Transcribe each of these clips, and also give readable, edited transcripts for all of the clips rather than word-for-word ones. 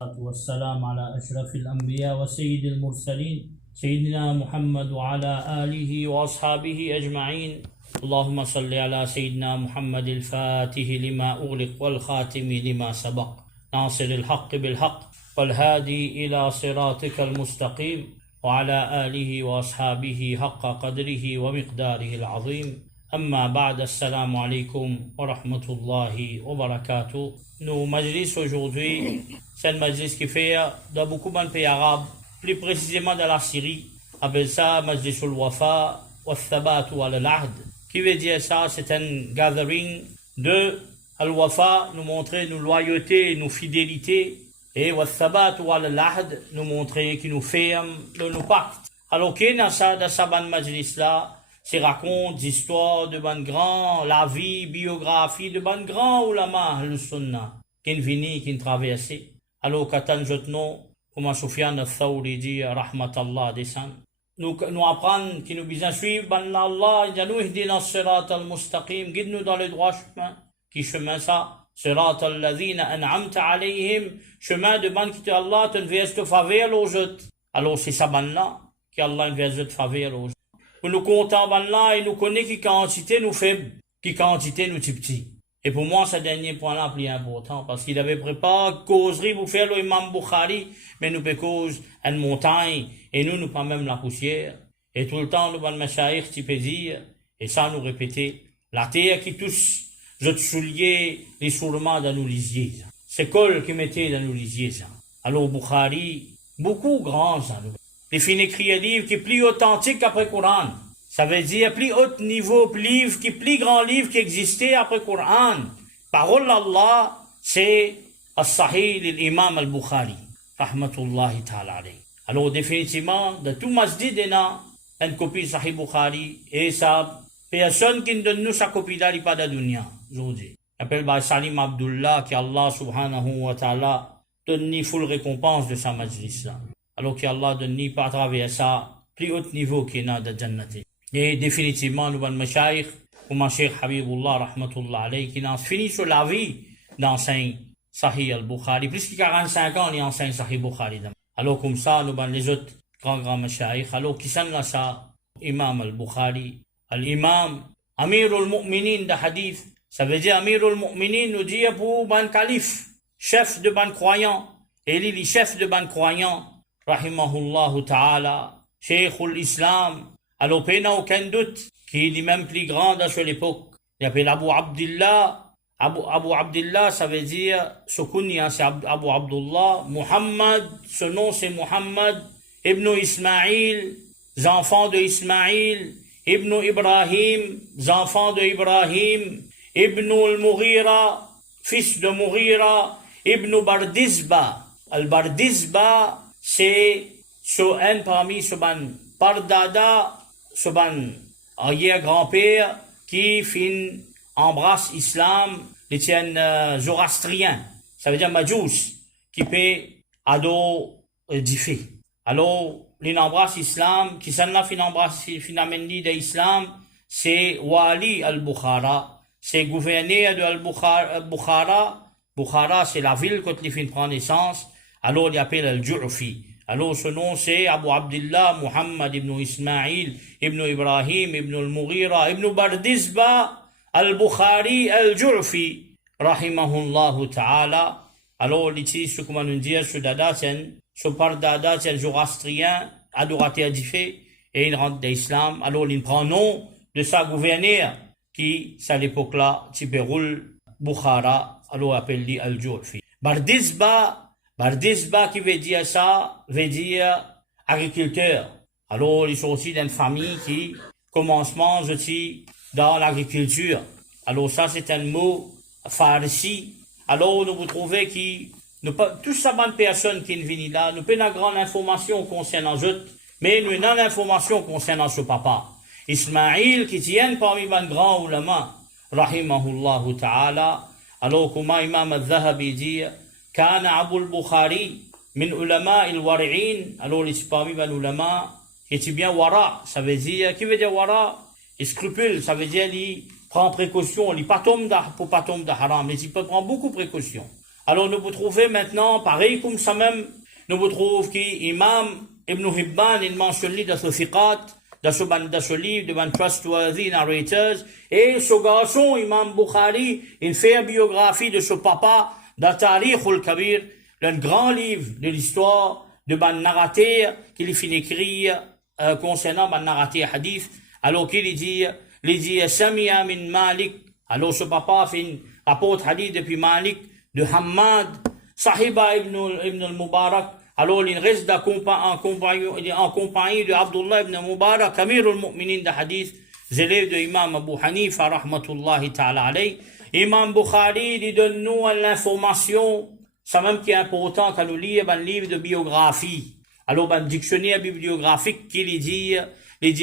والسلام على أشرف الأنبياء وسيد المرسلين سيدنا محمد وعلى آله وأصحابه أجمعين. اللهم صل على سيدنا محمد الفاتح لما أغلق والخاتم لما سبق ناصر الحق بالحق والهادي إلى صراطك المستقيم وعلى آله وأصحابه حق قدره ومقداره العظيم. أما بعد, السلام عليكم ورحمة الله وبركاته. Nos majlis aujourd'hui, c'est un majlis qui fait dans beaucoup de pays arabes, plus précisément dans la Syrie, appelle ça Majlis al-Wafa wa al-Thabat wa al-Ahd. Qui veut dire ça? C'est un gathering de al-Wafa, nous montrer nos loyautés, nos fidélités, et wa al-Thabat wa al-Ahd, nous montrer qui nous ferme de nos pactes. Alors, qui est dans ça ban majlis là? C'est raconte histoires de ban grands, la vie, biographie de ban grands ulama, le sunna, qui vini, qui traverse. Alors, katan jotno, comme Soufiane al-Thawri dit, rahmatallah, descend. Nous apprendre, qui nous besoin suivre, ban Allah, il nous ihdina sirat al-mustaqim, guide-nous dans le droit chemin. Qui chemin ça? Sirat al-ladhina an'amta alayhim, chemin de ban qui te Allah, te verse de faveur aux autres. Alors, c'est ça ban là, qui Allah verse de faveur aux autres. Pour nous comptons là, il nous connaît qui quantité nous faible, qui quantité nous petit. Et pour moi, ce dernier point-là plus important, parce qu'il avait préparé causerie pour faire le imam Bukhari, mais nous peut cause une montagne, et nous pas même la poussière. Et tout le temps, nous ban machaïr, tu peux dire, et ça nous répéter, la terre qui touche, je te soulier les sourements dans nos lisiers. C'est col qui mettait dans nos lisiers, ça. Alors Bukhari, beaucoup grand, ça, les fins écrits un livre qui est plus authentique qu'après le Coran. Ça veut dire plus haut niveau, livre qui est plus grand livre qui existait après le Coran. Parole d'Allah, c'est As-Sahih l'imam al-Bukhari. Rahmatullahi ta'ala alayhi. Alors définitivement, de tout masjid, il y a une copie Sahih Bukhari. Et ça, personne qui donne nous sa copie là, il pas de dunya. Aujourd'hui. Appelle par Salim Abdullah, qui Allah subhanahu wa ta'ala donne ni full récompense de sa majlis là. Alors qu'Allah donne pas à travers ça, plus haut niveau qu'il y a dans Jannati. Et définitivement, nous avons Mashaykh, comme mon Cheikh Habibullah, rahmatullah alayhi, qui n'a fini sur la vie d'enseigne Sahih al-Bukhari. Plus que 45 ans, il enseigne Sahih Bukhari. Alors comme ça, nous avons les autres grands Mashaykh. Alors qui sont là ça? Imam al-Bukhari, al-Imam, Amirul Mu'minin de hadith. Ça veut dire Amirul Mu'minin nous dit pour ban calife, chef de ban croyant. Et il est chef de ban croyant. Rahimahullah ta'ala, Cheikh l'Islam, alors pena aucun doute, qui est lui même plus grand à cette époque. Il appelle Abu Abdullah. Abu Abdullah, ça veut dire, ce kunya c'est Abu Abdullah. Muhammad, ce nom c'est Muhammad, Ibn Ismaïl, enfants de Ismaïl, Ibn Ibrahim, enfants de Ibrahim, Ibn al-Mughira, fils de Mughira, Ibn Bardizba. Al-Bardizba, c'est un parmi ce ban pardada, ce ban arrière-grand-père qui embrasse l'islam, les tiens zoroastrien. Ça veut dire Majous, qui peut ado diffé. Alors, il embrasse l'islam, qui s'en a embrasse finalement de l'islam, c'est Wali al-Bukhara, c'est gouverneur de al-Bukhara. Bukhara, c'est la ville quand il fin prend naissance. Alors, il appelle al-Ju'fi. Alors, ce nom, c'est Abu Abdullah, Muhammad ibn Ismaïl, ibn Ibrahim, ibn al-Mughira, ibn Bardizba, al-Bukhari, al-Ju'fi, rahimahullahu ta'ala. Alors, ici, ce qu'on nous dit, ce dada, ce pardada, c'est un zoroastrien, adorateur d'Ifé, et il rentre dans l'islam. Alors, il prend nom de sa gouverneur, qui, à l'époque-là, Tiberoul, Bukhara, alors, appelle-lui al-Ju'fi. Bardizba qui veut dire ça, veut dire agriculteur. Alors, ils sont aussi d'une famille qui, commencement, je dis, dans l'agriculture. Alors, ça, c'est un mot farsi. Alors, nous vous trouvez qui, tous ces bonnes personnes qui viennent là, nous avons une grande information concernant eux, mais nous avons une information concernant ce papa. Ismaïl, qui tient parmi les grands ulama, rahimahullahu ta'ala. Alors, comme Imam al-Zahabi dit, كان أبو البخاري من علماء الورعين. Alors, les parmi les ulama, qui est bien wara, ça veut dire, qui veut dire wara? Scrupule, ça veut dire, il prend précaution, il pas tombe pour pas tomber de haram, mais il peut prendre beaucoup de précautions. Alors nous vous trouvez maintenant, pareil comme ça même, nous vous trouvons qu'Imam Ibn Hibban, il mentionne dans ce fiqat, dans ce livre, de Trustworthy Narrators, et ce garçon, Imam Bukhari, il fait une biographie de ce papa, dans Tarikh al-Kabir, un grand livre de l'histoire de ban narrateur qu'il fait écrire concernant ban narrateur hadith, alors qu'il dit Samia min Malik, alors ce papa fait une rapporte hadith depuis Malik, de Hammad, Sahiba ibn al-Mubarak, alors il reste en compagnie de Abdullah ibn Mubarak, Amir al-Mu'minin de hadith, élève de Imam Abu Hanifa, rahmatullahi ta'ala alayh. Imam Bukhari, il donne nous l'information, ça même qui est important quand nous lisons un livre de biographie. Alors, un dictionnaire bibliographique qui dit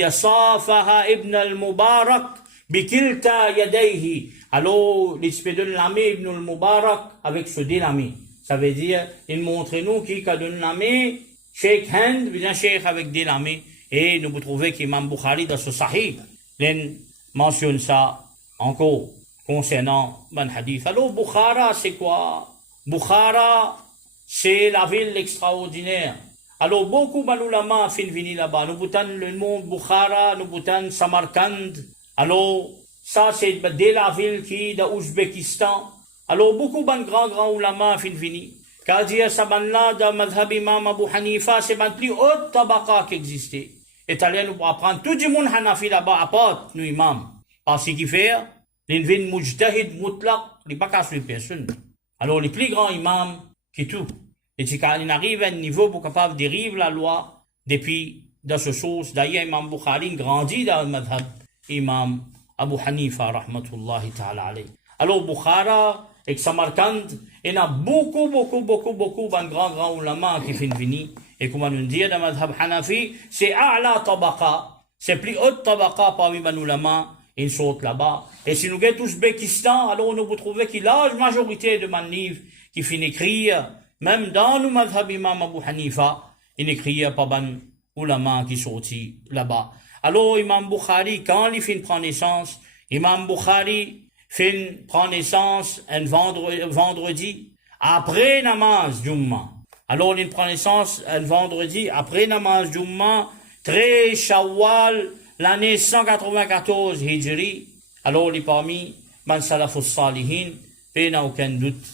Safaha ibn al-Mubarak, bikilta yadayhi. Alors, il donne la main ibn al-Mubarak avec ce deux la main. Ça veut dire, il montre nous qui donne la main, shake hand, bien shake avec deux la main. Et nous trouvons qu'Imam Bukhari dans ce Sahih, il mentionne ça encore concernant ban hadith. Alors, Bukhara, c'est quoi? Bukhara, c'est la ville extraordinaire. Alors, beaucoup d'ulama fin venir là-bas. Nous boutons le monde Bukhara, nous boutons Samarkand. Alors, ça, c'est dès la ville qui est d'Ouzbékistan. Alors, beaucoup de grands ulama fin venir. Car dire Sabanla, dans Madhab Imam Abu Hanifa, c'est le plus haut tabaqa qui existait. Et allez nous apprendre tout le monde Hanafi là-bas, à part nous imam. Parce qu'il fait, l'invin mujtahid mutlaq, il n'est pas qu'à suivre personne. Alors, les plus grands imams, qui tout. Et c'est quand il arrive à un niveau pour capable de dériver la loi, depuis, dans ce sens, d'ailleurs, Imam Bukhari grandit dans le madhab, Imam Abu Hanifa, rahmatullahi ta'ala alayh. Alors, Bukhara, et Samarkand, il y a beaucoup de grands ulama qui viennent venir. Et comme on nous dit dans le madhab Hanafi, c'est a'la tabaqa, c'est plus haute tabaqa parmi les ulama. Ils sont là-bas. Et si nous regardons l'Ouzbékistan, alors nous trouvons que la majorité de mes livres qui finissent écrire, même dans le madhab Imam Abu Hanifa, ils n'écrivent pas ban ulama qui sont là-bas. Alors Imam Bukhari, quand il finit prendre naissance, Imam Bukhari finit prendre naissance un vendredi, après namaz Jumma. Alors il prend naissance un vendredi, après namaz Jumma, 13 Shawwal, l'année 194 Hijri, alors il est parmi Man Salafus Salihin, et il n'y a aucun doute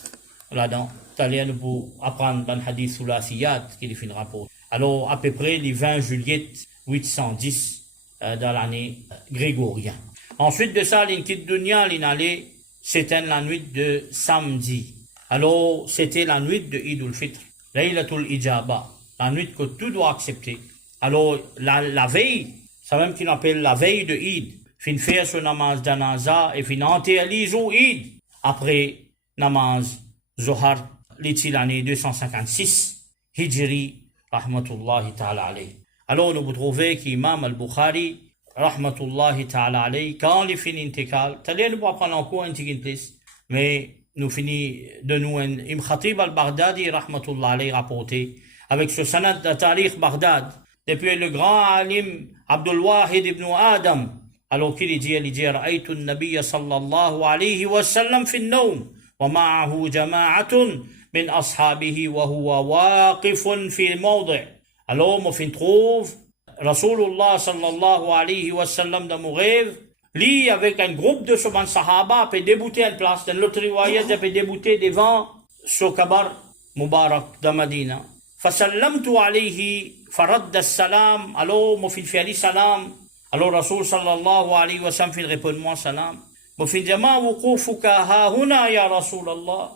là-dedans. T'allais nous pour apprendre un hadith sous la siyat qui fait un rapport. Alors, à peu près le 20 juillet 810 dans l'année grégorienne. Ensuite de ça, l'inquiète dunya, l'inallé, c'était la nuit de samedi. Alors, c'était la nuit de Eid al-Fitr, Laylatul Ijaba, la nuit que tout doit accepter. Alors, la veille, c'est même qu'il appelle la veille de Eid, fin faire son namaz d'anaza et fin enterrer au Eid. Après namaz Zohar, l'année 256, Hijri, rahmatullahi ta'ala alayh. Alors nous trouvons qu'Imam al-Bukhari, rahmatullahi ta'ala alayh, quand il finit intécal, t'allez nous apprendre encore un petit place, mais nous finit de nous un Khatib al-Baghdadi, rahmatullahi alayh, rapporté, avec ce sanad de Tarikh Baghdad, depuis le grand alim Abdul Wahid ibn Adam, alors qu'il dit, Ra'aytu an-Nabiy sallallahu alayhi wa sallam fi an-nawm, wa ma'ahu jama'atun min ashabihi wa huwa waqifun fi mawdi'. Alors, moi, je trouve Rasulullah sallallahu alayhi wa sallam dans mon rêve, lui, avec un groupe de sahaba, peut débouter une place. Dans l'autre riwayat, il peut débouter devant ce kabar Mubarak de Medina. Fasallamtu alayhi farad salam. Alors, moi, je fais salam. Alors, Rasul sallallahu alayhi wa sallam, répond moi salam. Moi, je dis, ma wuqufuka ha huna ya Rasulallah.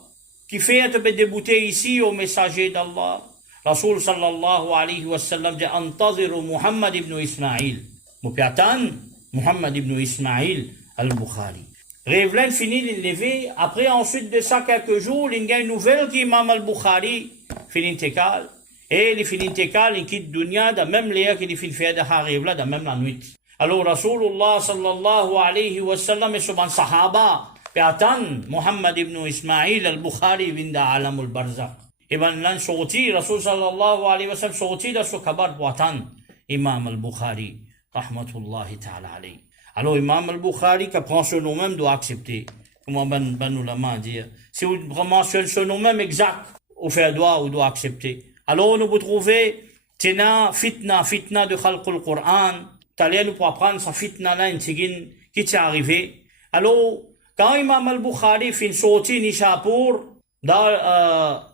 Qui fait te débouter ici au messager d'Allah. Rasul sallallahu alayhi wa sallam dit, antaziru Muhammad ibn Ismail. Mupiatan, Muhammad ibn Ismail al-Bukhari. Revlen finit de lever. Après, ensuite de ça, quelques jours, il y a une nouvelle qui Imam al-Bukhari finit tekal. Et il finit tekal, il quitte dunya, de même l'air qu'il finit faire de Harivla, de même la nuit. Alors, Rasulullah sallallahu alayhi wa sallam et son sahaba, Piatan, Muhammad ibn Ismail al-Bukhari vinda alam al-Barzakh. Et ben là, sorti, Rasul sallallahu alayhi wa sallam sorti de ce kabar Piatan, Imam al-Bukhari, rahmatullahi ta'ala alayhi. Alors, Imam al-Bukhari, qui prend ce nom même, doit accepter comment ben ulama dire. Si vous mentionnez ce nom même exact, vous faites droit ou doit accepter. Alors, nous vous trouvez, tina fitna de khalqul Qur'an, t'allez nous pour apprendre sa fitna là, qui t'est arrivé. Alors, quand Imam al-Bukhari fait une sortie Nishapur,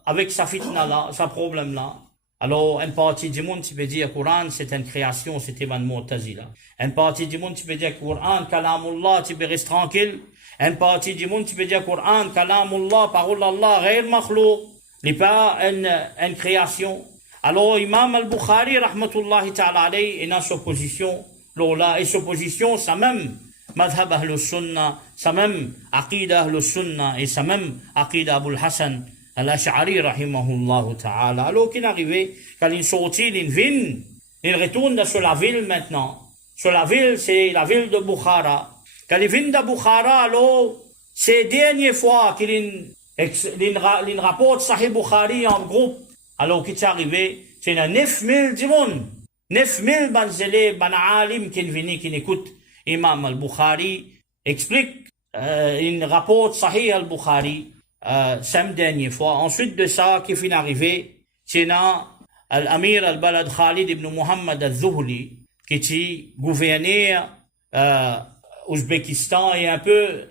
avec sa fitna là, sa problème là, alors, une partie du monde, tu peux dire, Coran, c'est une création, c'était Ibn Mu'tazila. Une partie du monde, tu peux dire, Coran, Kalamullah, tu peux rester tranquille. Une partie du monde, tu peux dire, Coran, Kalamullah, parole d'Allah, غير مخلوق. n'est pas une création. Alors, Imam al-Bukhari, rahmatullahi ta'ala alayhi, il a sa position, là, et sa position, ça même, madhab ahl-sunnah, ça même, aqida ahl-sunnah, et ça même, aqida Abul Hassan, al-Ash'ari, rahimahullah ta'ala. Alors, qu'il est arrivé, quand il sortit, il vient, il retourne sur la ville maintenant. Sur la ville, c'est la ville de Bukhara. Quand il vient de Bukhara, alors, c'est la dernière fois qu'il rapporte Sahih Bukhari en groupe. Alors, qu'est-ce qui est arrivé? C'est 9000 du monde. 9000 banzélés, banalim qui viennent, qui écoutent Imam al-Bukhari, explique, il rapporte Sahih al-Bukhari, 5 dernières fois. Ensuite de ça, qui est arrivé, c'est l'Amir al-Balad Khalid ibn Muhammad al-Zuhli, qui était gouverneur, Ouzbékistan et un peu,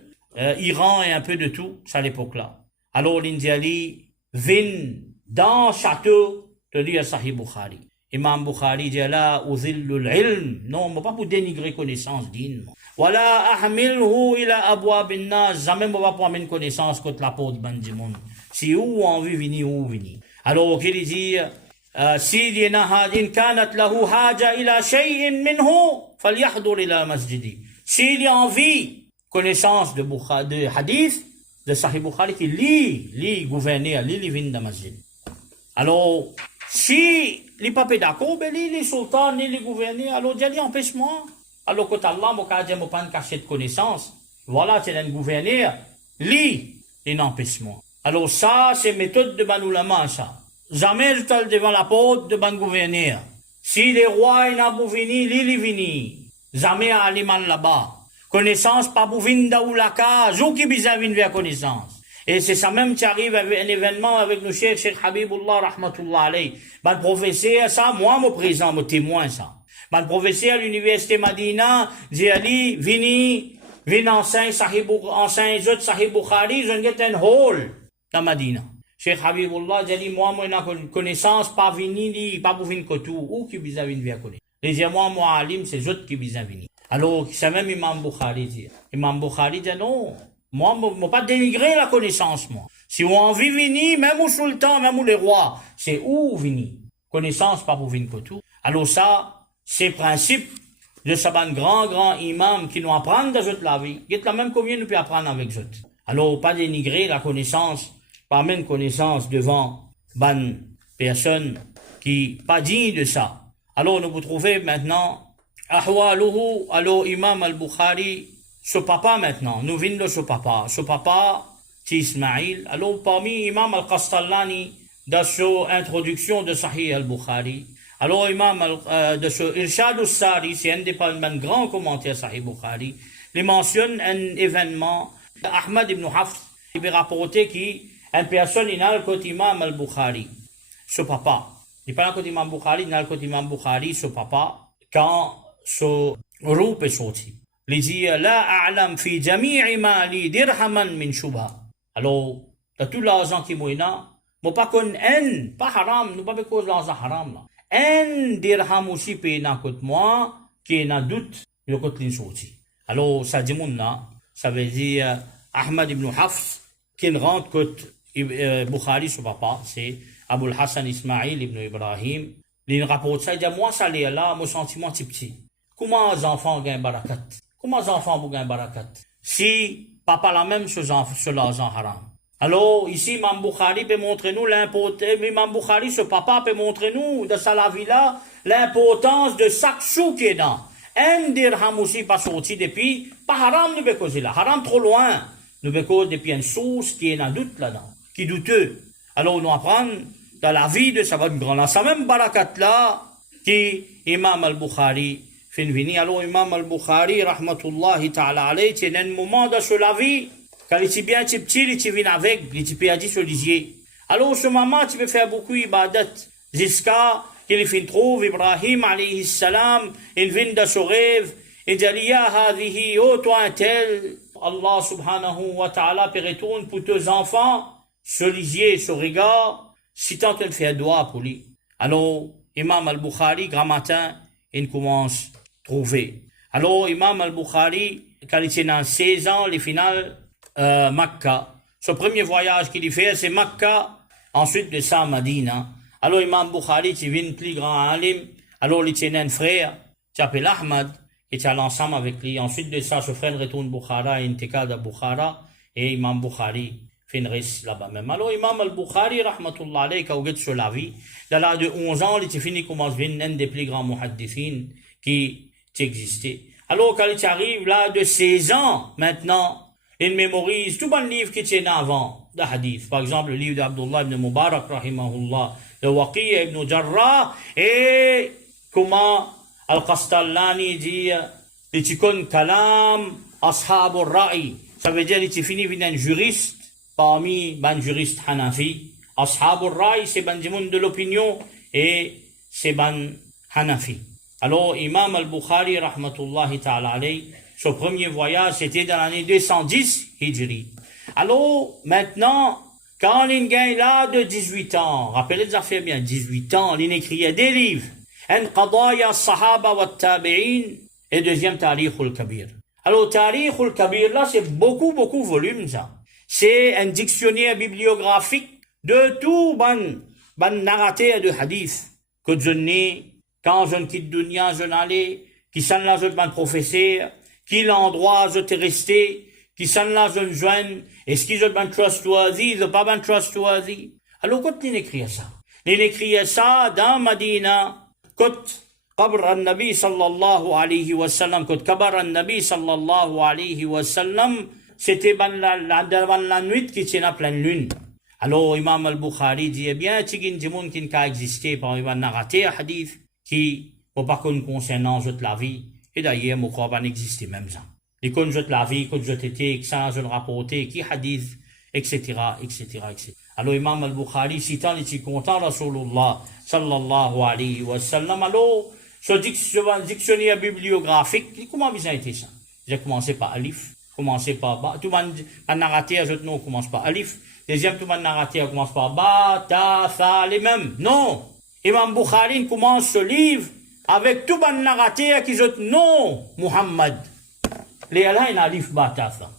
Iran et un peu de tout, à l'époque-là. Alors, l'Indiali vient dans le château de lire Sahih Bukhari. Imam Bukhari dit là, uzillul ilm. Non, on ne va pas pour dénigrer connaissance d'ilm. Voilà, ahmilhu ila abwa bin nas. Jamais on va pas amener connaissance contre la porte du monde. Si où on veut venir, où venir. Alors, qu'il dit, s'il y a in kanat lahu haja ila shay'in minhu, falyahdur ila masjidi. S'il y a envie, connaissance de hadith, de Sahih Bukhari, qui lit gouverneur, lit vin de masjid. Alors, si les papes d'accord, ben les sultans, les gouverneurs, alors il y a empêchement. Alors, quand Allah m'a dit, pas une cachette de connaissance, voilà, c'est un gouverneur, lit un empêchement. Alors, ça, c'est méthode de Banoulama, ça. Jamais je t'ai devant la porte de ban gouverneur. Si les rois, ils n'ont pas venu, les vini. Jamais à Aliman là-bas. Connaissance, pas pour venir ou la case, ou qui bizarre vers connaissance. Et c'est ça même qui arrive avec un événement avec nos chers, Cheikh Habibullah, rahmatullah alayhi. Ben, professeur, ça, moi, mon présent, mon témoin, ça. Ben, professeur à l'université Madina, j'ai dit, vini enseigne Sahih Bukhari, je get un hall dans Madina. Cheikh Habibullah, j'ai dit, moi, une connaissance, pas vini, pas pour venir tout, ou qui bizarre vers connaissance. Les moi, alim, c'est autres qui bizarre venir. Alors, c'est même Imam Bukhari dit. Imam Bukhari dit non. Moi, je ne pas dénigrer la connaissance, moi. Si on a envie de venir, même au sultan, même au les rois, c'est où venir. Connaissance, pas pour venir que tout. Alors ça, c'est le principe de ce grand imam qui nous apprend de la vie. Il y a la même combien nous peut apprendre avec eux. Alors, pas dénigrer la connaissance, pas même connaissance devant ban personne qui pas digne de ça. Alors, nous vous trouvez maintenant, Ahwaluhu, alors Imam al-Bukhari, ce papa maintenant, nous venons de ce papa. Ce papa, c'est Ismaïl. Alors parmi Imam al-Qastallani, dans son introduction de Sahih al-Bukhari, alors Imam de ce Irshad al-Sari, c'est un des grands commentaires Sahih Bukhari, il mentionne un événement, Ahmad ibn Hafs, il a rapporté qu'une personne, il a le côté Imam al-Bukhari, ce papa. Il parle côté Imam Bukhari, il a le côté Imam Bukhari, ce papa, quand ce groupe est sorti. Il dit, la a'lam fi jami'i mali dirhaman min shubha. Alors, de tout l'argent qui m'a moi pas qu'on pas haram, nous pas cause l'argent haram là. Un dirham aussi paye na côté moi, qui n'a doute, le côté l'in sorti. Alors, ça dit mon là, ça veut dire, Ahmad ibn Hafs, qui rentre côté Bukhari, son papa, c'est Abul Hassan Ismail ibn Ibrahim. Il rapporte ça, il dit, moi, ça l'est là, mon sentiment est petit. Comment les enfants gagnent barakat? Comment les enfants vous gagnent barakat? Si papa la même chose sur l'argent haram. Alors, ici, Imam Bukhari peut montrer nous l'importance, Imam Bukhari, ce papa peut montrer nous, de sa la vie là, l'importance de chaque sou qui est dans. Un dirham aussi pas sorti depuis, pas haram nous peut causer là. Haram trop loin. Nous peut causer depuis une source qui est en doute là-dedans, qui est douteux. Alors, nous apprendre dans la vie de sa bonne grand là, sa même barakat là, qui Imam al-Bukhari fin vini. Alors Imam al-Bukhari rahmatullahi ta'ala alayhi, c'est un moment de la vie quand il est bien petit, il est venu avec, il est bien dit sur lisier. Alors, ce moment, tu peux faire beaucoup d'ibadat. Jusqu'à qu'il fin trouve Ibrahim, alayhi salam, il vient de son rêve, il dit, ya hadihi, oh, toi, un tel, Allah subhanahu wa ta'ala, retourne pour tes enfants, ce lisier, ce regard, si tant tu fais un doigt pour lui. Alors, Imam al-Bukhari, grand matin, il commence à trouver. Alors, Imam al-Bukhari, quand il était dans 16 ans, les finales, Makkah. Ce premier voyage qu'il fait, c'est Makkah, ensuite de ça, Madina. Alors, Imam Bukhari, qui vient plus grand alim, alors il tient un frère, qui s'appelle Ahmad, qui était ensemble avec lui. Ensuite de ça, ce frère retourne Bukhara, il était de Bukhara, et Imam Bukhari fait une reste là-bas même. Alors, Imam al-Bukhari, rahmatullah alayhi, qui a eu sur la vie, dans l'âge de 11 ans, il était fini, commence à venir un des plus grands muhaddithines qui existait. Alors, quand il arrive là de 16 ans, maintenant, il mémorise tout le livre qui tient avant, de hadith. Par exemple, le livre d'Abdullah ibn Mubarak, rahimahullah, de Waqi ibn Jarrah, et comment Al-Qastallani dit, il tikun kalam ashab al-ra'i. Ça veut dire, il est fini d'un juriste, parmi ben juriste Hanafi. Ashab al-ra'i, c'est ben du monde de l'opinion, et c'est ben Hanafi. Alors, Imam al-Bukhari, rahmatullahi ta'ala alayhi, son premier voyage, c'était dans l'année 210 Hijri. Alors, maintenant, quand il gagne là de 18 ans, rappelez les affaires bien, 18 ans, il écrit des livres. Un qadaya sahaba wa tabi'in, et deuxième Tarikh al-Kabir. Alors, Tarikh al-Kabir, là, c'est beaucoup de volumes, ça. C'est un dictionnaire bibliographique de tout ban narrateur de hadith. Que je n'ai, quand je quitte dunya, je n'allais, qui s'en là, je ban professeur, qui l'endroit je t'ai resté, qui s'en là je joigne, est-ce qu'ils ont ben trustworthy, ils ont pas ben trustworthy. Alors, quand il écrit ça? Il écrit ça dans Madina, quand qabr al-Nabi sallallahu alayhi wa sallam, quand qabr al-Nabi sallallahu alayhi wa sallam, c'était la nuit qui tient à pleine lune. Alors, Imam al-Bukhari dit, eh bien, il y a des gens qui ont existé par un narrateur hadith, qui n'ont pas connu concernant la vie. Et d'ailleurs, mon corps va n'exister même ça. Et quand je la vie, quand je t'étais, que ça, je le rapportais, qui hadith, etc., etc., etc. Alors, Imam al-Bukhari, si tant il était content, Rasulullah, sallallahu alayhi wa sallam, alors, ce dictionnaire bibliographique, comment ça a été ça? J'ai commencé par Alif, commencé par Ba, tout le narrateur, je ne commence par Alif, deuxième, tout le narrateur commence par Ba, Ta, Tha, les mêmes. Non! Imam Bukhari commence ce livre, avec tout le narrateur qui dit non, Muhammad. Les Allah, il a alif batasa.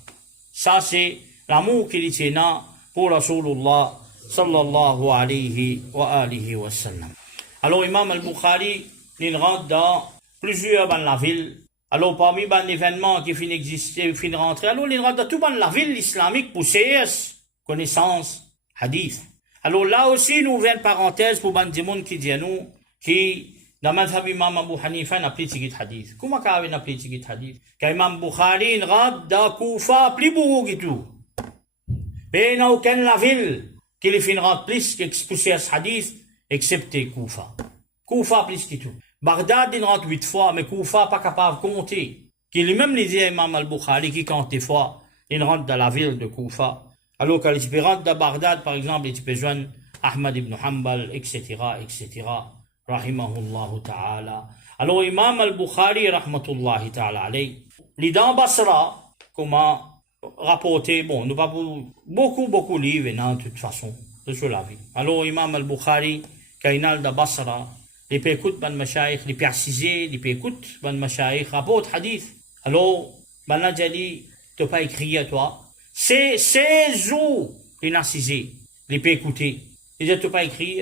Ça, c'est l'amour qu'il tient pour Rasulullah sallallahu alayhi wa sallam. Alors, Imam al-Bukhari, il rentre dans plusieurs dans la ville. Alors, parmi les événements qui finissent d'exister, finissent de rentrer, alors, il rentre dans toute la ville islamique pour CS, connaissance, hadith. Alors, là aussi, nous ouvrons une parenthèse pour les gens qui disent nous, qui dans madhab Imam Abu Hanifa, n'a plus de hadith. Comment qu'on n'a plus de hadith? Quand Imam Bukhari, il rentre dans Koufa, plus beaucoup que tout. Mais il n'y a aucune la ville qui les finira plus qu'exposer ce hadith, excepté Koufa. Koufa plus que tout. Bagdad, il rentre 8 fois, mais Koufa pas capable de compter. Qu'il même les Imam al-Bukhari qui compte des fois, il rentre dans la ville de Koufa. Alors quand il rentre dans Bagdad, par exemple, il peut joindre Ahmad ibn Hanbal, etc., etc., rahimahullah ta'ala. Alors, Imam al-Bukhari, rahmatullahi ta'ala, alayhi, les dans Basra, comment rapporter, bon, nous avons beaucoup de livres, non, de toute façon, de la vie. Alors, Imam al-Bukhari, quand il est dans Basra, il peut écouter ban mashaykh, il peut assiser, il peut écouter ban mashaykh, rapporte hadith. Alors, ban là, j'ai dit, tu n'as pas écrit à toi. C'est 16 jours, il a assisé, il peut écouter. Il dit, tu n'as pas écrit.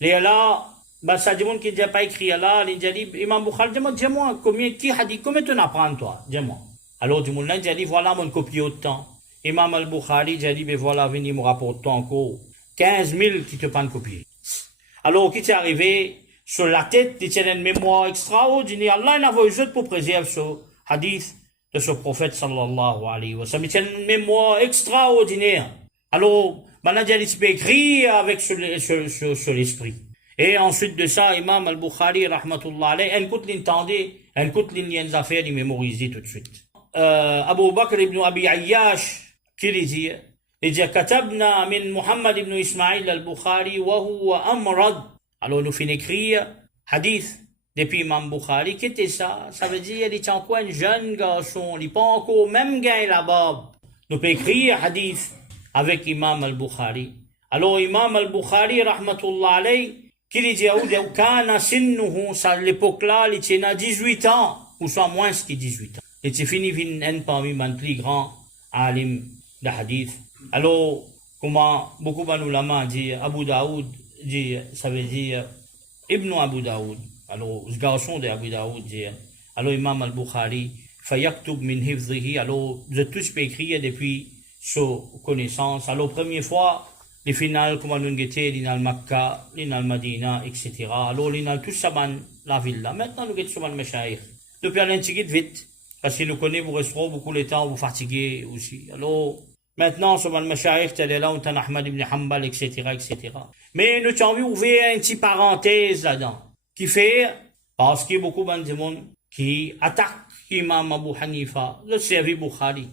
Et là, bah, ça dit, qui n'a pas écrit là, il dit, Imam Bukhari, dis-moi, combien tu apprends, toi? Dis-moi. Alors, du monde, il dit, voilà mon copie autant. Imam al-Bukhari, il dit, ben voilà, venez me rapporter encore 15 000 qui te prennent copier. Alors, qui t'est arrivé, sur la tête, il tient une mémoire extraordinaire. Allah, il a envoyé juste pour préserver ce hadith de ce prophète, sallallahu alayhi wa sallam. Il tient une mémoire extraordinaire. Alors, maintenant, il peut écrire avec sur l'esprit. Et ensuite de ça, Imam al-Bukhari, rahmatullah alayhi, un coup de l'entendait, un coup de l'affaires, il mémorisait tout de suite. Abu Bakr ibn Abi Ayyash, qu'il dit, il dit, katabna min Muhammad ibn Ismail al-Bukhari wa huwa amrad. Alors nous finissons écrire hadith depuis Imam Bukhari. Qu'était ça? Ça veut dire, il était encore un jeune garçon, il n'est pas encore même gagné la barbe. Nous pouvons écrire hadith avec Imam al-Bukhari. Alors Imam al-Bukhari, rahmatullah alayhi, qu'il dit, kana sinnuhu, à l'époque là, il était à 18 ans, ou soit moins que 18 ans. Il était fini un parmi les plus grands alim de hadith. Alors, comment beaucoup d'ulama dit, Abu Daoud dit, ça veut dire Ibn Abu Daoud. Alors, ce garçon de Abu Daoud dit, alors Imam al-Bukhari, fayaktub min hifzihi, alors, vous êtes tous écrire depuis sa connaissance. Alors, première fois, les finales, comment nous guetter, l'inal Makkah, l'inal Madina, etc. Alors, l'inal tout ça, la ville là. Maintenant, nous guettons sur le Meshaïr. Depuis, aller vite. Parce que nous connaissons, vous resterez beaucoup le temps, vous fatiguez aussi. Alors, maintenant, sur le Meshaïr, tu es là, on a Ahmad ibn Hanbal, etc., etc. Mais nous avons envie d'ouvrir une petite parenthèse là-dedans. Qui fait, parce qu'il y a beaucoup de monde qui attaquent Imam Abu Hanifa, le servi Bukhari.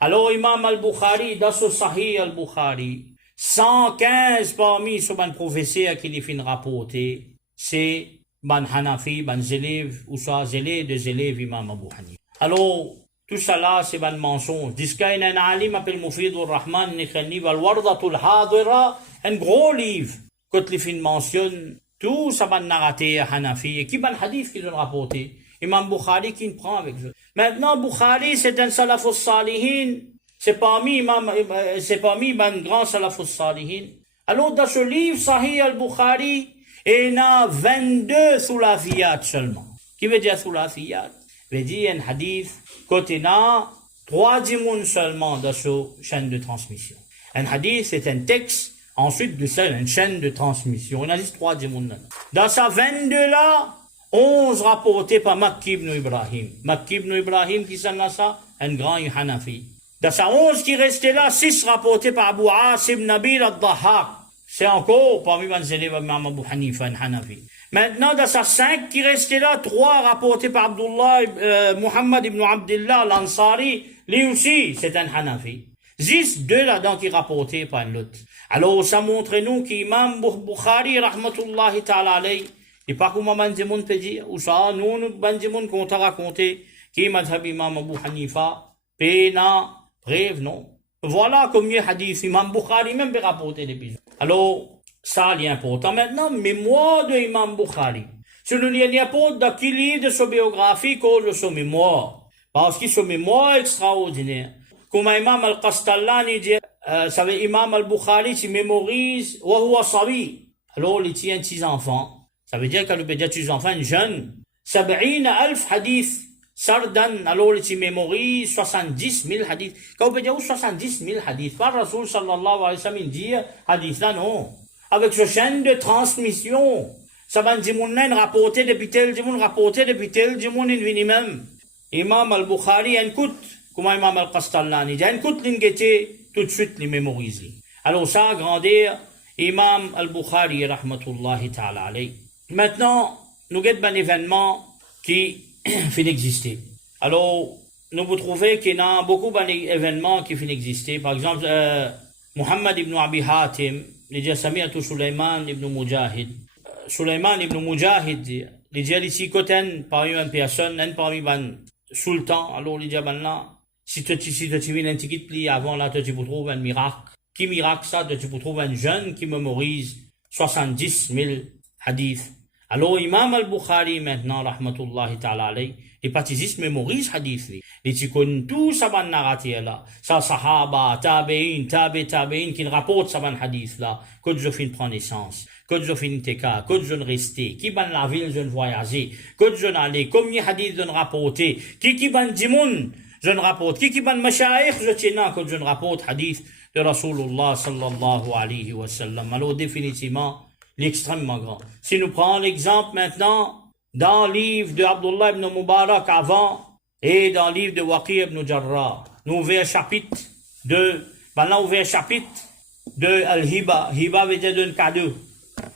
Alors, Imam al-Bukhari, dans ce Sahih al-Bukhari, 115 parmi ce professeurs qui les fin rapporter, c'est ban Hanafi, ban élèves, ou soit des élèves Imam Abu Hanifa. Alors, tout ça là, c'est ban mensonge. Disqu'à un alim appelle Mufid al-Rahman, un livre, Al-Wardatul Hadira, un gros livre, quand les fin mentionne, tout ça ban narraté Hanafi, et qui ban hadith qui ont rapporté. Imam Bukhari qui ne prend avec eux. Maintenant, Bukhari, c'est un salafus salihin, c'est parmi un grand salafus salihin. Alors, dans ce livre, Sahih al-Bukhari, il y a 22 thulafiyat seulement. Qui veut dire thulafiyat? Veut dire un hadith, quand il y a 3 dimoun seulement dans ce chaîne de transmission. Un hadith, c'est un texte, ensuite de ça, une chaîne de transmission. On a dit 3 dimoun. Dans sa 22 là, 11 rapportés par Makki ibn Ibrahim. Makki ibn Ibrahim, qui s'en a ça? Un grand Hanafi. Dans sa 11 qui restait là, 6 rapportés par Abu Asim Nabil al-Dahhak. C'est encore parmi les élèves Imam Abu Hanifa, un Hanafi. Maintenant, dans sa 5 qui restait là, 3 rapportés par Abdullah, Muhammad ibn Abdullah al-Ansari. Lui aussi, c'est un Hanafi. 2 là-dedans qui rapportés par l'autre. Alors, ça montre nous qu'Imam Bukhari, rahmatullahi ta'ala alayhi, et pas comment Banzimoun peut dire, ou ça, nous, Banzimoun qu'on t'a raconté, qui est madhab Imam Abu Hanifa, Pena, bref, non. Voilà combien hadith Imam Bukhari même peut rapporter l'épisode. Alors, ça, c'est important. Maintenant, mémoire de Imam Bukhari. Si nous n'y a pas d'acquis livre de sa biographie cause de son mémoire. Parce que son mémoire est extraordinaire. Comme Imam al-Qastallani dit, ça veut Imam al-Bukhari, il mémorise, wa huwa sabi. Alors, il tient 6 enfants. Ça veut dire qu'il peut dire 6 enfants jeunes. 70,000 hadiths. Sardan, alors il mémorise 70 000 hadiths. Quand on peut dire 70 000 hadiths, pas Rasoul sallallahu alayhi wa sallam dit hadith là, non. Avec ce chaîne de transmission, ça va dire mon rapporté depuis tel, dit mon rapporté depuis tel, dit mon vini même. Imam al-Bukhari, un coup, comme Imam al-Qastallani, dit un coup, l'ingété, tout de suite, les mémoriser. Alors ça, grandir, Imam al-Bukhari, rahmatullahi ta'ala alayhi. Maintenant, nous avons un événement qui fait d'exister. Alors, nous vous trouvez qu'il y a beaucoup d'événements qui font d'exister. Par exemple, Muhammad ibn Abi Hatim, il dit Sami'atu Sulaiman ibn Mujahid. Sulaiman ibn Mujahid, il dit ici, côté parmi une personne, parmi un sultan, alors il dit là, si tu viens un petit pli avant là, tu vous trouves un miracle. Qui miracle ça? Tu vous trouves un jeune qui mémorise 70 000 hadiths. Alors, Imam al-Bukhari, maintenant, rahmatullahi ta'ala alayhi, les partisistes mémorisent hadith. Ils connaissent tout ça, ban narratif là. Ça, sahaba, tabe'in, qui rapportent ça, ban hadith là. Que je finis prendre naissance. Que je finis teka. Que je ne rester. Qui ban la ville, je ne voyager. Que je n'allais. Combien hadith je ne rapporter. Qui ban dimoun, je ne rapporte. Qui ban mashaïch, je tiens, que je ne rapporte hadith de Rasulullah sallallahu alayhi wa sallam. Alors, définitivement, l'extrêmement grand. Si nous prenons l'exemple maintenant, dans le livre de Abdullah ibn Mubarak avant, et dans le livre de Waqi ibn Jarrah, nous ouvrons un chapitre de, maintenant ouvert un chapitre de Al-Hiba. Hiba veut dire d'un cadeau.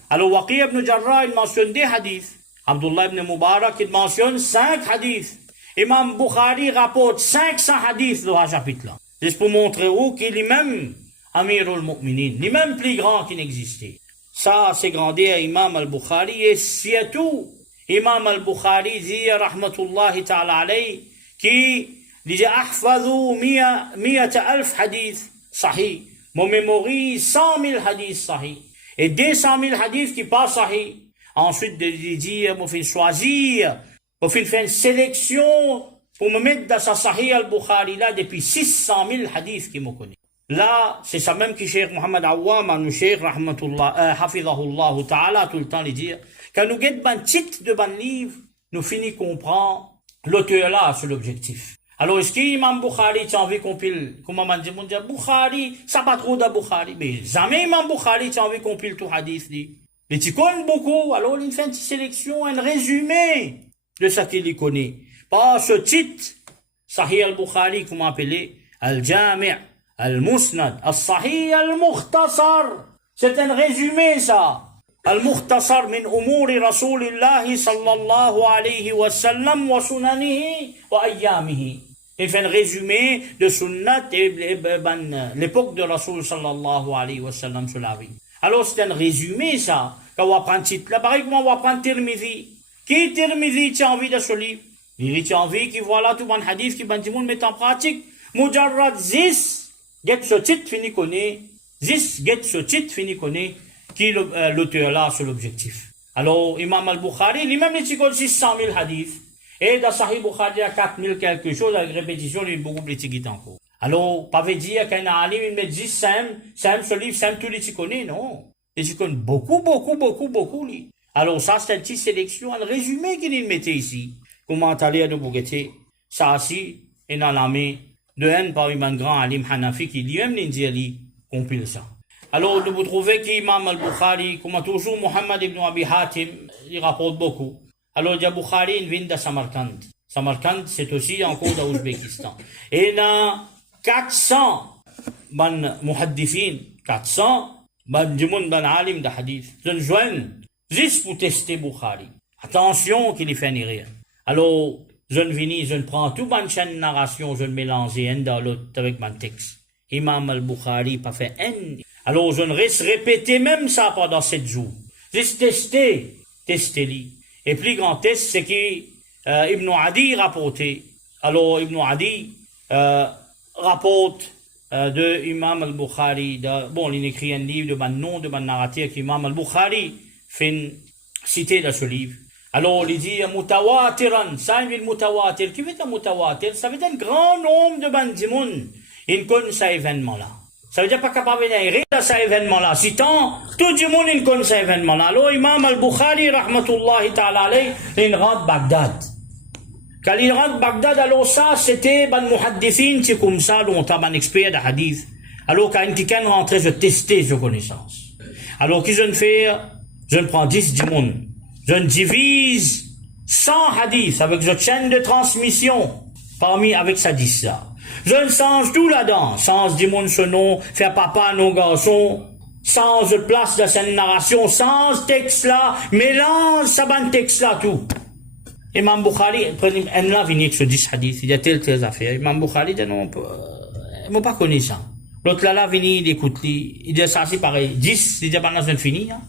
Alors Waqi ibn Jarrah, il mentionne des hadiths. Abdullah ibn Mubarak, il mentionne 5 hadiths. Imam Bukhari rapporte 500 hadiths dans ce chapitre-là. Juste pour montrer où qu'il est même Amirul Mu'minin, l'imam plus grand qui n'existait. Ça, c'est grandi à Imam al-Bukhari, et surtout, Imam al-Bukhari dit, rahmatullahi ta'ala alayhi, qui disait, ahfadhu miyata alf hadith sahih. Mon mémorise 100 000 hadiths sahih. Et des 100 000 hadiths qui pas sahih. Ensuite, de dire, il faut choisir, il faut faire une sélection pour me mettre dans sa sahih al-Bukhari là depuis 600 000 hadiths qui me connaissent. Là, c'est ça même que Cheikh Mohamed Awam, Cheikh Rahmatullah, Hafidahullah Ta'ala, tout le temps, lui dire, quand nous guettons un titre de ban livre, nous finissons comprendre l'auteur là, c'est l'objectif. Alors, est-ce qu'Imam Bukhari, tu as envie qu'on pile, comme on dit, Bukhari, ça pas trop de Bukhari, mais jamais Imam Bukhari, tu as envie qu'on pile tout hadith, dit. Et tu connais beaucoup, alors il fait une petite sélection, un résumé de ce qu'il connaît. Pas ce titre, Sahih al-Bukhari, comment appeler, Al-Jami', Al-Musnad, Al-Sahih, Al-Mukhtasar. C'est un résumé, ça. Al-Mukhtasar min umuri Rasulillahi sallallahu alayhi wa sallam wa sunanihi wa ayyamihi. Il fait un résumé de sunnat et l'époque de Rasul sallallahu alayhi wa sallam sur la vie. Alors c'est un résumé, ça. Quand on apprend un titre là, pareil comment on va prendre Tirmidhi. Qui Tirmidhi, tu as envie de ce livre? Il tu as envie qu'il voit là tout bon hadith, qui ben met en pratique. Mujarrad Zis, get ce titre, fini connaît. Zis, get ce titre, fini connaît. Qui l'auteur là sur l'objectif. Alors, Imam al-Bukhari, lui-même, il a 600 000 hadiths. Et dans Sahih Bukhari, il y a 4 000 quelque chose, avec répétition, il y a beaucoup plus de encore. Alors, pas veut dire qu'un alim, il met 10 Sam, ce livre, Sam, tous les tu connais, non. Et tu connais beaucoup, lui. Alors, ça, c'est une petite sélection, un résumé qu'il mettait ici. Comment aller à nous bougeter. Ça, aussi, est dans la main de un parmi un grand alim Hanafi qui lui-même, il compile ça. Alors, vous trouvez qu'Imam al-Bukhari, comme toujours, Muhammad ibn Abi Hatim, il rapporte beaucoup. Alors, il y a Bukhari, il vient de Samarkand. Samarkand, c'est aussi encore d'Ouzbékistan. Et il y a 400 muhaddithin, 400 du monde alim de hadith. Je joigne juste pour tester Bukhari. Attention qu'il y fait rien. Alors, je prends tout ma chaîne de narration, je mélange un dans l'autre avec mon texte. Imam al-Bukhari pas fait un. Alors, je ne reste répéter même ça pendant 7 jours. Juste tester-li. Et plus grand test, c'est que Ibn Adi rapporté. Alors, Ibn Adi rapporte de Imam al-Bukhari. Bon, il écrit un livre de mon nom, de mon narrateur, qu'Imam al-Bukhari fait citer dans ce livre. Alors, il dit mutawatiran. Ça, il dit mutawatir. Qui veut dire mutawatir? Ça veut dire un grand nombre de bandimoun. Ils connaissent cet événement-là. Ça veut dire pas capable de rire à cet événement-là. Si tant, tout le monde connaît cet événement-là. Alors, Imam al-Bukhari, rahmatullahi ta'ala alayhi, il rentre Bagdad. Quand il rentre Bagdad, alors ça, c'était ban muhaddithin, c'est comme ça, longtemps, ban expert de hadith. Alors, quand quelqu'un rentrait, je testais ses connaissances. Alors, qu'est-ce que je fais? Je prends 10 du monde. Je divise 100 hadiths avec cette chaîne de transmission, parmi, avec ça 10 ça. Je ne change tout là-dedans. Sans du monde ce nom, faire papa nos garçons, sans place de cette narration, sans texte là, mélange ça ban texte là tout. Imam Bukhari, prenez un là, venez sur 10 hadiths, il y a telle affaire. Imam Bukhari dit non, moi pas connu ça. L'autre là, venez, il écoute, il dit ça c'est pareil, 10, il dit bah non, c'est fini. Hein.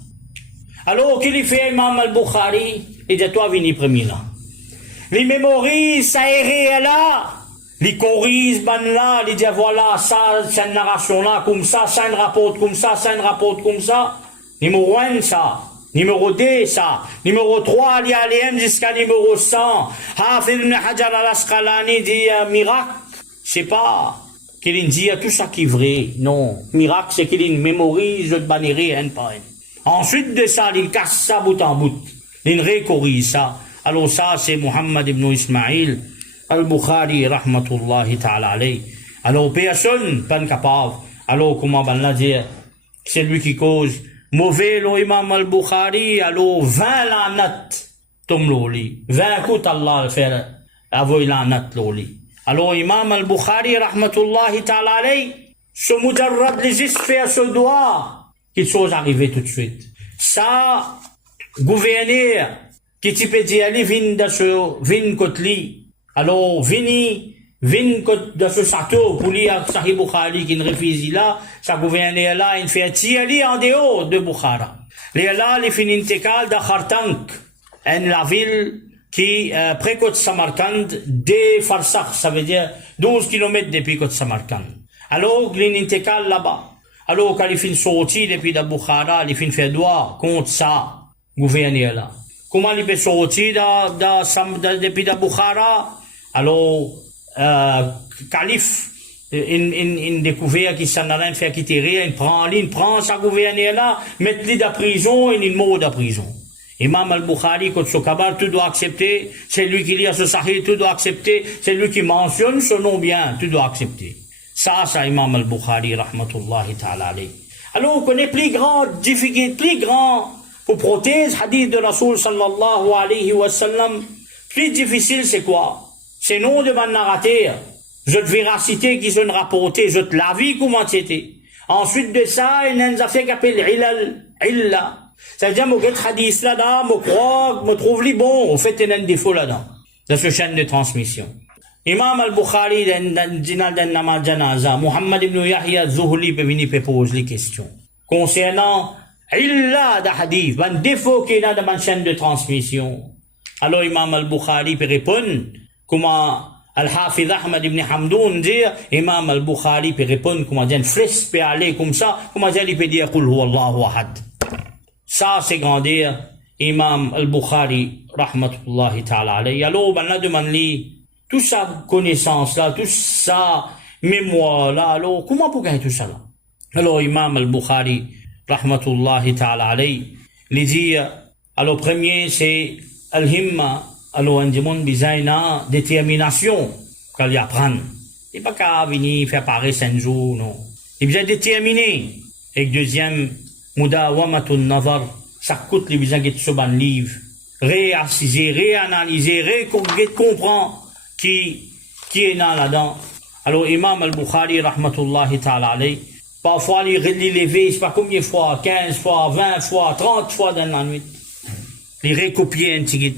Alors, qu'il fait Imam al-Bukhari, il dit toi, venez premier là. Les mémorise, ça est là. Les corrige, ban là, les dit voilà, ça, c'est une narration là, comme ça, ça, un rapport comme ça, ça, un rapport comme ça. Numéro 1, ça. Numéro 2, ça. Numéro 3, il y a les jusqu'à numéro 100. Hafid ibn Hajar al-Asqalani dit miracle. C'est pas qu'il dit tout ça qui est vrai. Non. Miracle, c'est qu'il mémorise le bannière un par un. Ensuite de ça, il casse ça bout en bout. Il récorrige ça. Alors ça, c'est Muhammad ibn Ismail al-Bukhari, rahmatullahi ta'ala alayhi. Alors, personne pas capable. Alors, comment on va dire? C'est lui qui cause. Mauvais l'imam al-Bukhari, alors 20 lanat tom loli. 20 coups Allah faire avoy lanat loli. Alors, imam al-Bukhari, rahmatullahi ta'ala alayhi, ce mujarrad les juste faire ce doigt, quelque chose arrivé tout de suite. Ça, gouverneur, qui t'y peut dire, allez, vin de ce, vin kotli. Alors, vini vin de ce sato, pour lire Sahih Bukhari, qui ne refuse là, ça gouverne là, il fait tirer en dehors de Bukhara. Là, les fin intégrales de Khartank, la ville qui, près de Samarkand, des Farsakh, ça veut dire 12 km depuis de Samarkand. Alors, l'intégrale là-bas. Alors, quand les fins sortis depuis de Bukhara, les fins fait droit contre ça, gouverner là. Comment les peut sortir depuis de Bukhara? Alors, calife, une découvert qui s'en a rien fait quitter rien, il prend sa gouverner là, met-le de prison et il meurt de prison. Imam al-Bukhari, quand ce kabar, tu dois accepter, c'est lui qui lit ce sahih, tu dois accepter, c'est lui qui mentionne ce nom bien, tu dois accepter. Ça, c'est Imam al-Bukhari, rahmatullahi ta'ala alayhi. Alors, on connaît plus grand, difficile, plus grand, pour protéger hadith de Rasoul sallallahu alayhi wa sallam, plus difficile, c'est quoi? C'est non de ma narrateur. Je te véracité qui sont rapportés, je te la vie comment c'était. Ensuite de ça, il y a une affaire qui s'appelle illa. Ça veut dire, moi, get hadith là-dedans, moi, crois, me trouve les bons. Au fait, il y a un défaut là-dedans, de ce chaîne de transmission. Imam al-Bukhari, dans Namaz Janaza, Muhammad ibn Yahya Zuhli peut venir poser les questions. Concernant illa de hadith, un défaut qu'il y a dans ma chaîne de transmission. Alors, Imam al-Bukhari peut répondre, comment Al-Hafiz Ahmad ibn Hamdoun dit, Imam al-Bukhari peut répondre, comment dire, une flèche peut aller comme ça, comment dire, il peut dire, Qul huwa Allahu ahad. Ça, c'est grandir Imam al-Bukhari, rahmatullahi ta'ala alayhi. Alors, ben là, demande-lui, toute sa connaissance-là, toute sa mémoire-là, alors, comment pour gagner tout ça là? Alors, Imam al-Bukhari, rahmatullahi ta'ala alayhi, il dit, alors, premier, c'est al-himma, alors, on demande besoin détermination, qu'il y apprend. Il n'est pas qu'à venir faire paraître 5 jours, non. Il est besoin déterminé. Et deuxième, Mudawamatun Nazar, ça coûte les besoins de ce ban livre. Réassiser, réanalyser, comprendre qui est là-dedans. Alors, Imam al-Bukhari, rahmatullahi ta'ala alayhi, parfois, il lever, je sais pas combien de fois, 15 fois, 20 fois, 30 fois dans la nuit. Il recopier un ticket.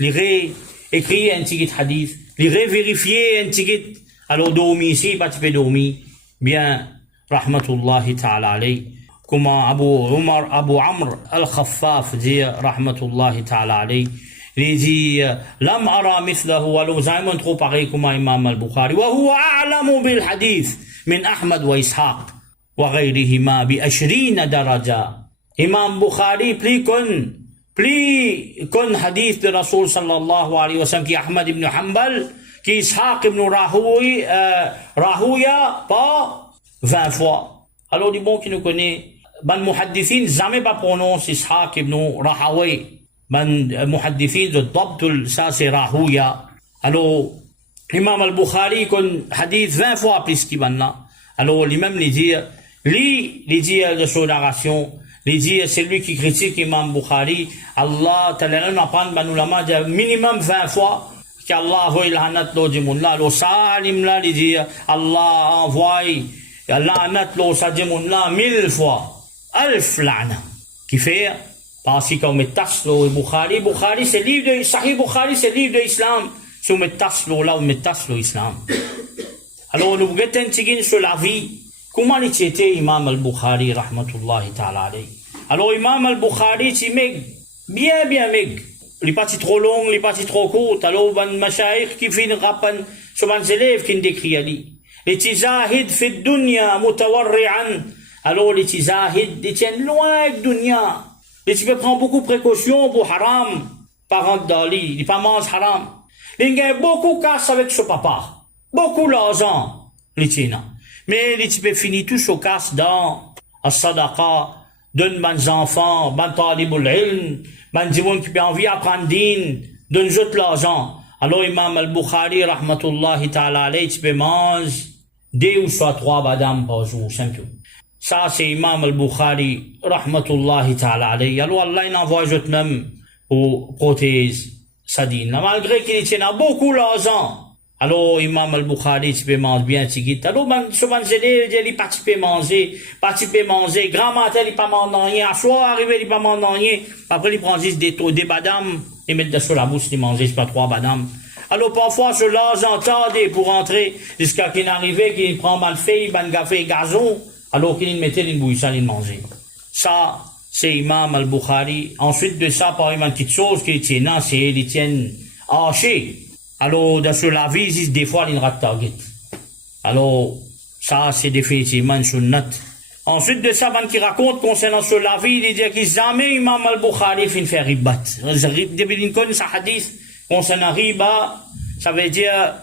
Il réécrire un ticket hadith. Il révérifier un ticket. Alors, dormir ici, pas tu peux dormir. Bien, rahmatullahi ta'ala alayhi. Comment Abu Amr al-Khaffaf dit, rahmatullahi ta'ala alayhi, il dit, Lam ara mithlahu, alors jamais trop pareil comme Imam al-Bukhari, wa huwa a'lamu bil hadith, min Ahmad wa Ishaq, wa ghayrihima bi 20 daraja. Imam Bukhari, plus qu'on hadith de Rasoul sallallahu alayhi wa sallam, qui Ahmad ibn Hanbal, qui Ishaq ibn Rahuya, pas 20 fois. Alors, du bon qui nous connaît, ban muhaddithin jamais pas prononce Ishaq ibn Rahawi. Ban muhaddithin de Dabtul, ça c'est Rahuya. Alors, Imam al-Bukhari, qu'on hadith 20 fois plus qu'il ban là. Alors, lui-même, les dire de son narration, les dire, c'est lui qui critique Imam Bukhari. Allah, t'as apprendre, ban ulama, minimum 20 fois, qu'Allah envoie l'hanat l'eau du monde là. Alors, salim là, les dire, Allah envoie, Allah anat l'eau sa du monde là, 1000 fois. Alf la'na. Qui fait, parce qu'on met tas l'eau Bukhari. Bukhari, c'est livre de, Sahih Bukhari, c'est livre de l'islam. Si on met tas l'eau là, on met tas l'eau islam. Alors, nous regardons un petit sur la vie. Comment il était Imam al-Bukhari, rahmatullahi ta'ala alayhi. Alors, Imam al-Bukhari, c'est bien meg. Il n'est pas trop long, il n'est pas trop court. Alors, ban mashaïk qui fait une rapane, sur ban élèves qui décrit à lui. Les tizahid fi dunya mutawarri'an. Alors, les tizahid, ils tiennent loin de dunya. Les tizahid prennent beaucoup de précautions pour haram. Parents d'Ali, ils pas mangent haram. Ils gagnent beaucoup de casse avec ce papa. Beaucoup d'argent, les tizahid. Mais les tizahid finissent tous au casse dans as-sadaqa, donne mes enfants, ban talibul ilm, ban dimon qui peut envie apprendre din, donne juste l'argent. Alors, Imam al-Bukhari, rahmatullahi ta'ala alayhi, tu peux manger 2 ou soit 3 badam par jour, simple. Ça, c'est Imam al-Bukhari, rahmatullahi ta'ala alayhi. Alors, Allah, il envoie juste même pour protéger sa dîne. Malgré qu'il tient beaucoup l'argent. Alors, Imam al-Bukhari, tu peux manger bien, tigit. Alors, souvent, il participe manger. Grand matin, il pas manger rien. À soir, arrivé, il pas manger rien. Après, il prend juste des badam, il met sur la bouche, il mange, c'est pas 3 badam. Alors parfois, cela, j'entendais pour entrer jusqu'à qu'il arrivait, qu'il prend mal fait, il ban café gazon, alors qu'il mettait une bouille, ça, il mangeait. Ça, c'est Imam al-Bukhari. Ensuite de ça, par exemple, une petite chose qui tient, c'est, ils tiennent haché. Alors, dans ce lavis, des fois, il rate target. Alors, ça, c'est définitivement une sunnat. Ensuite de ça, qui raconte concernant ce lavis, il dit qu'il jamais Imam al-Bukhari fin faire ribat. Depuis qu'il connaît sa hadith, concernant riba, ça veut dire,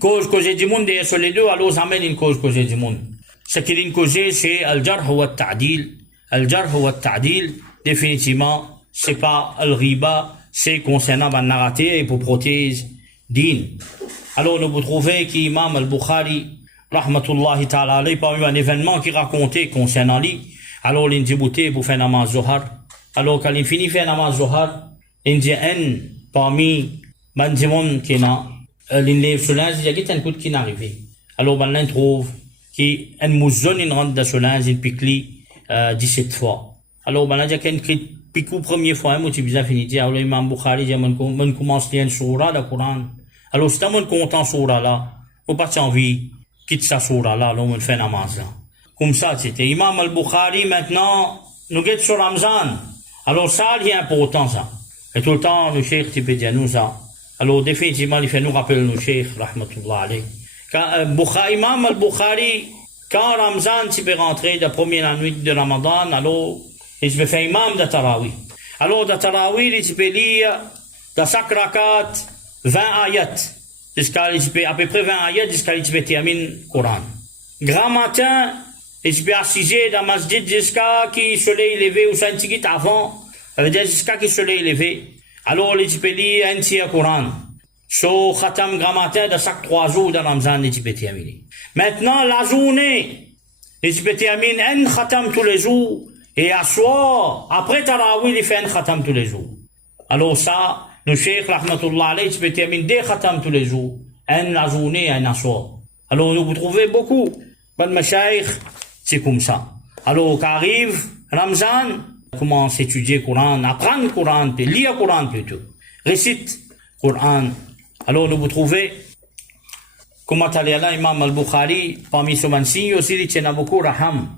cause du monde derrière sur les deux, alors jamais une cause du monde. Ce qu'il a causé, c'est al-jarh wa al-ta'dil. Al-jarh wa al-ta'dil, définitivement, c'est pas al-riba, c'est concernant la narrative et pour protéger din. Alors, nous vous trouvez qu'Imam al-Bukhari, rahmatullahi ta'ala alayhi, parmi un événement qui racontait concernant lui, alors il dit bouté pour faire namaz zohar. Alors, quand il finit faire namaz zohar, il dit un parmi bandimon qui n'a, il lève ce linge, il y a un coup qui n'est arrivé. Alors, il trouve qu'un mouzon, il rentre dans ce linge, il pique lui 17 fois. Alors, il dit qu'il crie pique première fois, il dit fini. Alors, l'imam Bukhari dit, on commence à lire une sourate, le Coran. Alors, si on est content sourate là, on pas envie, quitte sa sourate là, on fait namaz là. Comme ça, c'était Imam al-Bukhari, maintenant, nous guette sur Ramzan. Alors, ça, il est important, ça. Et tout le temps, le cheikh, tu peux dire nous ça. Alors, définitivement, il fait nous rappeler le cheikh, rahmatullah alayhi. Imam al-Bukhari, quand Ramzan, tu peux rentrer la première nuit de Ramadan, alors, il se fait imam de Tarawih. Alors, de Tarawih, il peut lire, dans chaque rakat, 20 ayats. Jusqu'à, à peu près 20 ayats, jusqu'à, il peut terminer le Coran. Grand matin, il peut assiser dans la masjid jusqu'à qu'il le soleil levé ou ça un petit avant. Ça veut dire jusqu'à qu'il le soleil levé. Alors, il peut lire un tiers Coran. So, khatam grand matin, de chaque 3 jours de Ramzan, il peut terminer. Maintenant, la journée, il peut terminer un khatam tous les jours. Et à soir, après Tarawih, il fait un khatam tous les jours. Alors ça, le cheikh, rahmatullah alayhi, il peut terminer 2 khatam tous les jours. Un la journée, un à soir. Alors, vous trouvez beaucoup. Bon, ma cheikh, c'est comme ça. Alors, qu'arrive Ramzan, commence à étudier le Coran, apprendre le Coran, puis lire le Coran plutôt. Récite le Coran. Alors, vous trouvez, comment allez là, Imam al-Bukhari, parmi ce signes aussi, il tient beaucoup raham.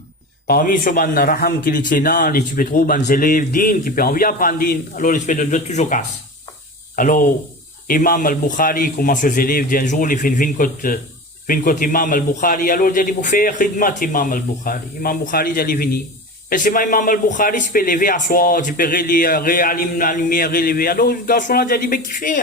Parmi ce raham qu'il tient, il peut trouver des élèves din, qui peut envie apprendre din, alors il peut donner toujours casse. Alors, Imam al-Bukhari commence aux élèves, d'un jour, il fait une côté Imam al-Bukhari, alors il dit, pour faire khidmat Imam al-Bukhari. Imam al-Bukhari, il dit, venir. Mais c'est pas Imam al-Bukhari, il peut lever à soi, il peut réallumer la lumière, relever. Alors, le garçon là, il dit, mais qui fait?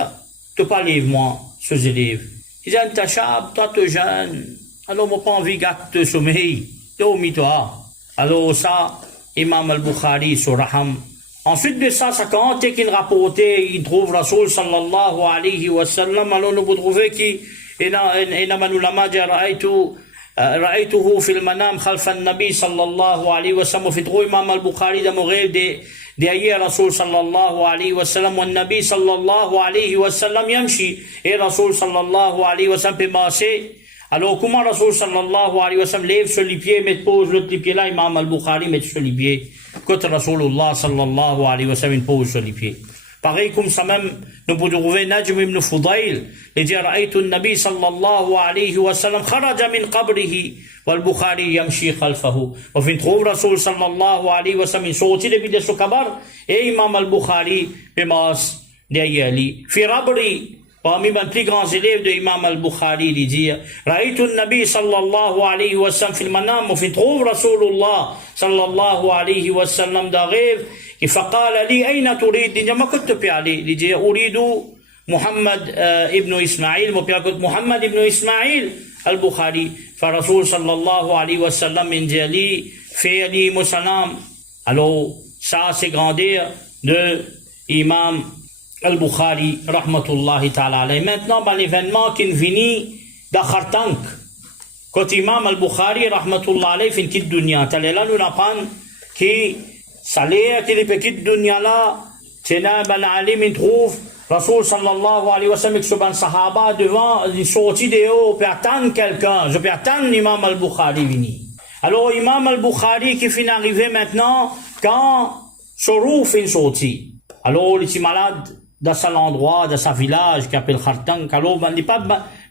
Tu pas lève moi, ces élèves. Il dit, Tachab, toi, tu es jeune. Alors, moi, pas envie de gâter de sommeil. Toi. Alors, ça, Imam al-Bukhari, sur Raham. Ensuite de ça, ça quand qu'il rapportait, il trouve Rasoul sallallahu alayhi wa sallam. Alors, nous trouvons qu'il إنما العلماء رأيته في المنام خلف النبي صلى الله عليه وسلم في تقول إمام البخاري ده مغيب دي أي رسول صلى الله عليه وسلم والنبي صلى الله عليه وسلم يمشي إيه رسول صلى الله عليه وسلم بماسه. Alors comment Rasoul sallallahu alayhi wa sallam lève sur les pieds, met pose l'autre pied là, Imam al-Bukhari met sur les pieds. Quand Rasoulullah sallallahu alayhi wa sallam pose sur les pieds. Pareil comme ça même, nous pouvons trouver Najm ibn Fudayl, il dit رأيت النبي صلى الله عليه وسلم خرج من قبره والبخاري يمشي خلفه. وفي trouve Rasoul sallallahu alayhi wa sallam sorti depuis de ce kabar et Imam al-Bukhari passe derrière lui. Fi rabri, parmi les plus grands élèves de Imam al-Bukhari, il dit رأيت النبي صلى الله عليه وسلم في المنام. وفي trouve Rasoulullah sallallahu alayhi wa sallam d'arrive. فقال لي أين تريد؟ ما كنت بيعلي لي أريد محمد ابن إسماعيل محمد ابن إسماعيل البخاري. فرسول صلى الله عليه وسلم من جالي فعلي مسلم. Alors ça c'est grandeur de Imam al-Bukhari rahmatullahi ta'ala alayhi. Maintenant l'événement qui vient d'Akhartank quand Imam al-Bukhari rahmatullahi alayhi fin quitte dunya t'allez là nous apprendre qui salaire qu'il est petit dunya là, Tena ben Ali il trouve Rasoul sallallahu alayhi wa sallam avec ce ban sahaba devant, il sortit de haut, peut attendre quelqu'un, je peux attendre l'imam al-Bukhari vini. Alors imam al-Bukhari qui finit d'arriver maintenant, quand Shorouf est sorti. Alors il est malade dans son endroit, dans sa village, qui appelle Khartang, alors, ben, dit pas,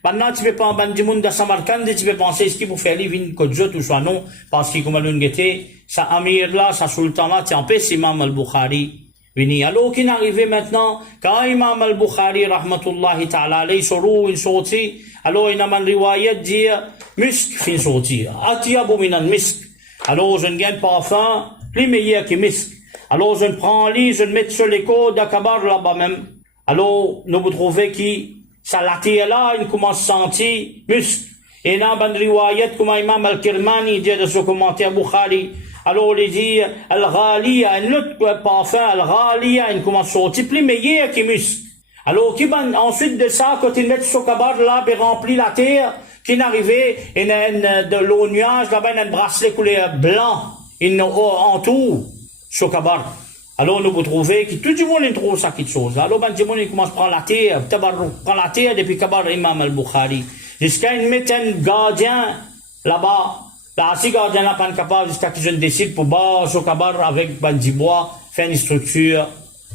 maintenant, tu peux pas, ben, du monde dans Samarkand, tu peux penser, ce qu'il faut faire, il vient Kodjot ou soit non, parce qu'il, comme l'on guettait, sa amir là, sa sultan là, tu en paix, c'est Imam al-Bukhari. Vini. Alors, qu'il est arrivé maintenant, quand Imam al-Bukhari, rahmatullahi ta'ala, alayhi, sorou, il sorti, alors, il a man riwayat dire, misk, fin sorti. Atiyabu minan misk. Alors, je ne gagne parfum, plus meilleur que misk. Alors, je ne prends en lit, je ne mets sur les côtes d'Akabar là-bas même. Alors, nous vous trouvez qui, ça l'attire là, il commence à sentir muscle. Et là, ben riwayat, comme Imam al-Kirmani dit dans ce commentaire Bukhari. Alors, il dit, al-Ghaliya, un autre parfum, al-Ghaliya, il commence à sortir plus meilleur que muscle. Alors, qui ben, ensuite de ça, quand il met sur Akabar là, il remplit la terre, qui n'arrivait, il y a de l'eau nuage, là-bas, il y a un bracelet couleur blanc, il entoure. Chokabar. Alors, nous vous trouvez que tout le monde est trop ça, quelque chose. Alors, ben, tout le monde commence à prendre la terre, prend la terre depuis Kabar Imam al-Bukhari. Jusqu'à une mettre un gardien, là-bas. Là, si gardien n'a pas capable, jusqu'à que je décide pour bas, Chokabar avec, ben, du bois, faire une structure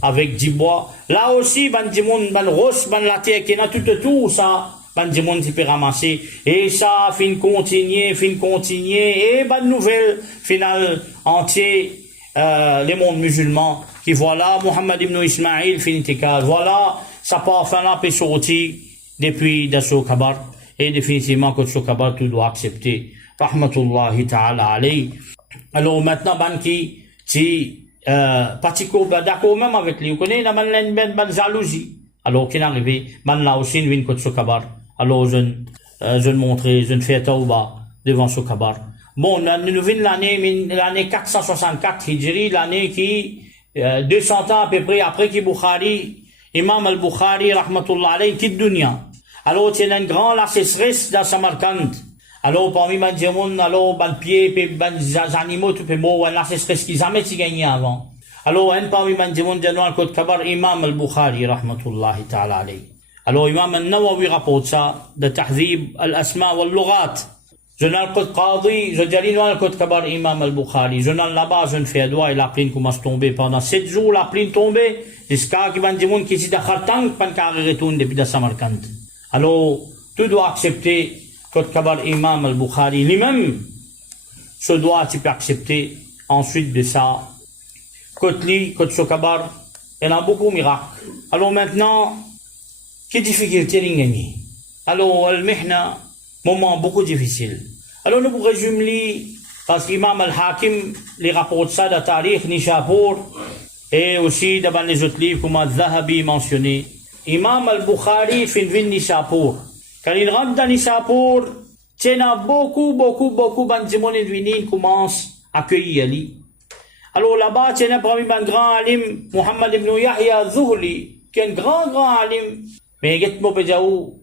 avec du bois. Là aussi, ben, du monde, ben, roche, ben, la terre qui est là, tout ça. Ben, du monde qui peut ramasser. Et ça, fin continuer, et, ben, nouvelle, finale, entier, les mondes musulmans, qui voilà, Mohammed ibn Ismail, finitikal, voilà, ça parfum là peut sortir depuis Dasso Kabar, et définitivement, que Dasso Kabar, tu dois accepter. Rahmatullahi ta'ala alayhi. Alors, maintenant, ben, qui, si, Patiko, d'accord même avec lui, vous connaissez, la ben jalousie. Alors, qui est arrivé, ben là aussi, il vient que Dasso Kabar. Alors, je ne montrer, je ne fais tauba devant Dasso Kabar. Bon, nous venons l'année 464 Hijri, l'année qui, 200 ans à peu près après que Bukhari, Imam al-Bukhari, rahmatullah alayhi, quitte dunya. Alors, il y a une grande la sécheresse dans Samarkand. Alors, parmi les gens, alors, les pieds, les animaux, tout le monde, la sécheresse qui jamais gagné avant. Alors, un parmi les gens, dans le Côte Kabar, Imam al-Bukhari, rahmatullah ta'ala alayhi. Alors, Imam al-Nawawi rapporte ça, de Tahdhib al-Asma wal-Lughat. Je n'ai le code Qadi, je dis non le code Kabar Imam al-Bukhari. Je n'ai là-bas, je ne fais doigt et la pluie commence à tomber. Pendant 7 jours, la pluie tombée, jusqu'à qu'il y ait des gens qui sont dans Khartang, pas de retourne depuis Samarkand. Alors, tu dois accepter code Kabar Imam al-Bukhari. Lui-même, ce doit tu peux accepter. Ensuite de ça, code li, code Kabar, il y a beaucoup de miracles. Alors maintenant, quelle difficulté il gagner? Alors, al-Mihna, moment beaucoup difficile. Alors nous résumer parce qu'Imam al-Hakim les rapporte ça dans Tarikh Nishapur et aussi dans les autres livres comme Al-Zahabi mentionné. Imam al-Bukhari fin vin Nishapur. Quand il rentre dans Nishapur, il y a beaucoup de monde qui commence à accueillir lui. Alors là-bas, il y a un grand alim, Muhammad ibn Yahya Zuhli, qui est un grand alim. Mais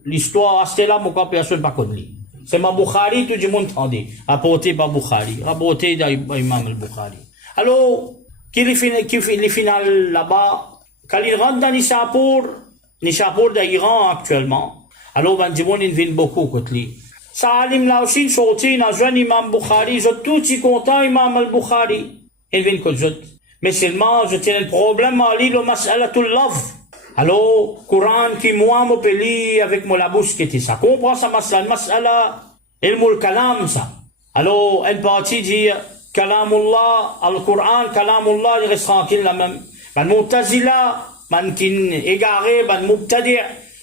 l'histoire, c'est là, mon cas, personne ne pas connu. C'est ma Bukhari, tout le monde entendait. Apporté par Bukhari. Rapporté par Imam al-Bukhari. Alors, qu'il est final là-bas, quand il rentre dans Nishapur d'Iran actuellement, alors, ben, du monde, il vient beaucoup contre lui. Ça alim là aussi, sorti, dans un Imam Bukhari, je suis tout si content, Imam al-Bukhari. Il vient contre eux. Mais seulement, je tiens un problème à lui, le mas'alatul love. Alors, Coran qui moi m'appelle avec mon la bouche qui était ça. Comprends ça, mas'ala, ilmul kalam ça. Alors, une partie dit, kalamullah, al-Coran, kalamullah, il reste tranquille là même. Man mu'tazila, man kin égaré, man mubtadi',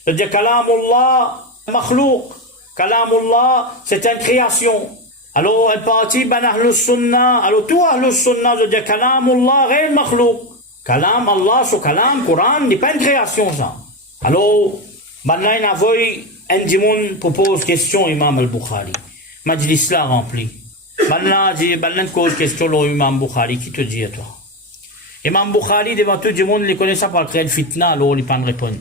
il dit kalamullah, makhlouq. Kalamullah, c'est une création. Alors, une partie, ben ahlus sunnah, alors tout ahlus sunnah, il dit kalamullah, rien makhlouq. Kalam Allah, ce kalam, Coran, n'est pas une création, ça. Alors, maintenant, il y a un dimoun propose question, Imam al-Bukhari. Majlis là rempli. Maintenant, il pose question, Imam Bukhari, qui te dit à toi? Imam Bukhari, devant tout le monde, il connaît ça par créer le fitna, alors il ne peut pas répondre.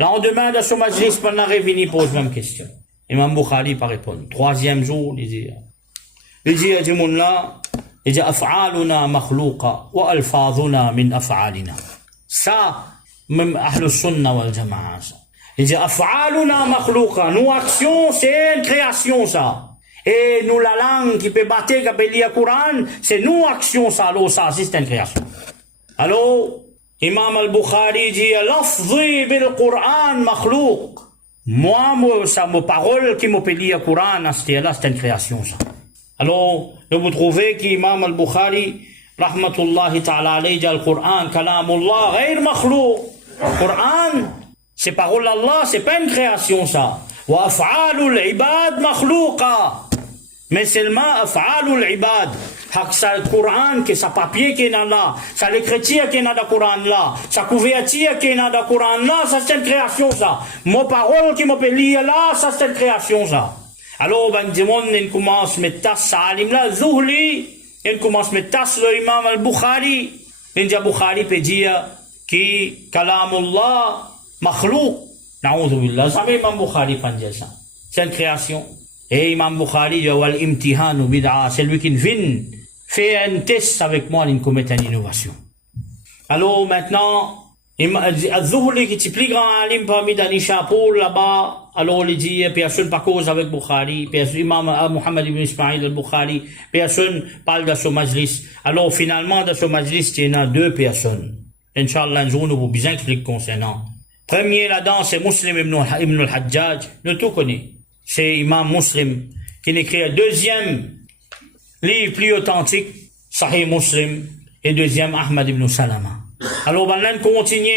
Là, on demande à ce majlis, pendant qu'il pose la même question. Imam Bukhari ne peut pas répondre. 3e jour, il dit à ce monde-là, il dit af'aluna makhlouqa wa alfazuna min af'alina. Ça, même ahlus sunnah wal jama'a. Il dit af'aluna makhlouqa. Nos actions, c'est une création, ça. Et nous, la langue qui peut battre, qui peut lire le Coran, c'est nos actions, ça. Alors, ça, c'est une création. Alors, Imam al-Bukhari dit lafzi bil Qur'an makhlouq. Moi, ça, mes paroles qui m'ont payé le Coran, c'était une création, ça. Alors, vous trouvez qu'Imam al-Bukhari, rahmatullahi ta'ala alayhi, dit le Coran, kalamullah, ghayr makhlouq. Coran, c'est parole d'Allah, c'est pas une création, ça. Wa af'alul ibad makhlouqa. Mais seulement af'alul ibad. Ça le Coran, que ça papier qui est là, ça l'écriture qui est dans le Coran là, ça couverture qui est dans le Coran là, ça c'est une création ça. Mon parole qui m'appelle lire là, ça c'est une création ça. Alors, ben, du monde, il commence à mettre tas salim là, Zuhli, il commence à mettre tas le imam al-Bukhari. Il dit Bukhari peut dire que kalamullah makhlouq. Na'oudhu billah. Ça même imam Bukhari pas dire ça. C'est une création. Et imam Bukhari dit wal imtihanu bid'a, c'est lui qui vient fait un test avec moi, il commet une innovation. Alors maintenant, Al-Zuhli qui est le plus grand alim parmi les Nishapur là-bas, alors il dit, personne pas cause avec Bukhari, Imam Muhammad ibn Ismail al-Bukhari, personne parle de ce majlis. Alors finalement, dans ce majlis, il y en a deux personnes. Inch'Allah, un jour, nous vous bien expliquer concernant. Premier là-dedans, c'est Muslim ibn al-Hajjaj, nous tout connaissons. C'est Imam Muslim qui écrit un deuxième livre plus authentique, Sahih Muslim, et deuxième Ahmad ibn Salama. Alors, on continue,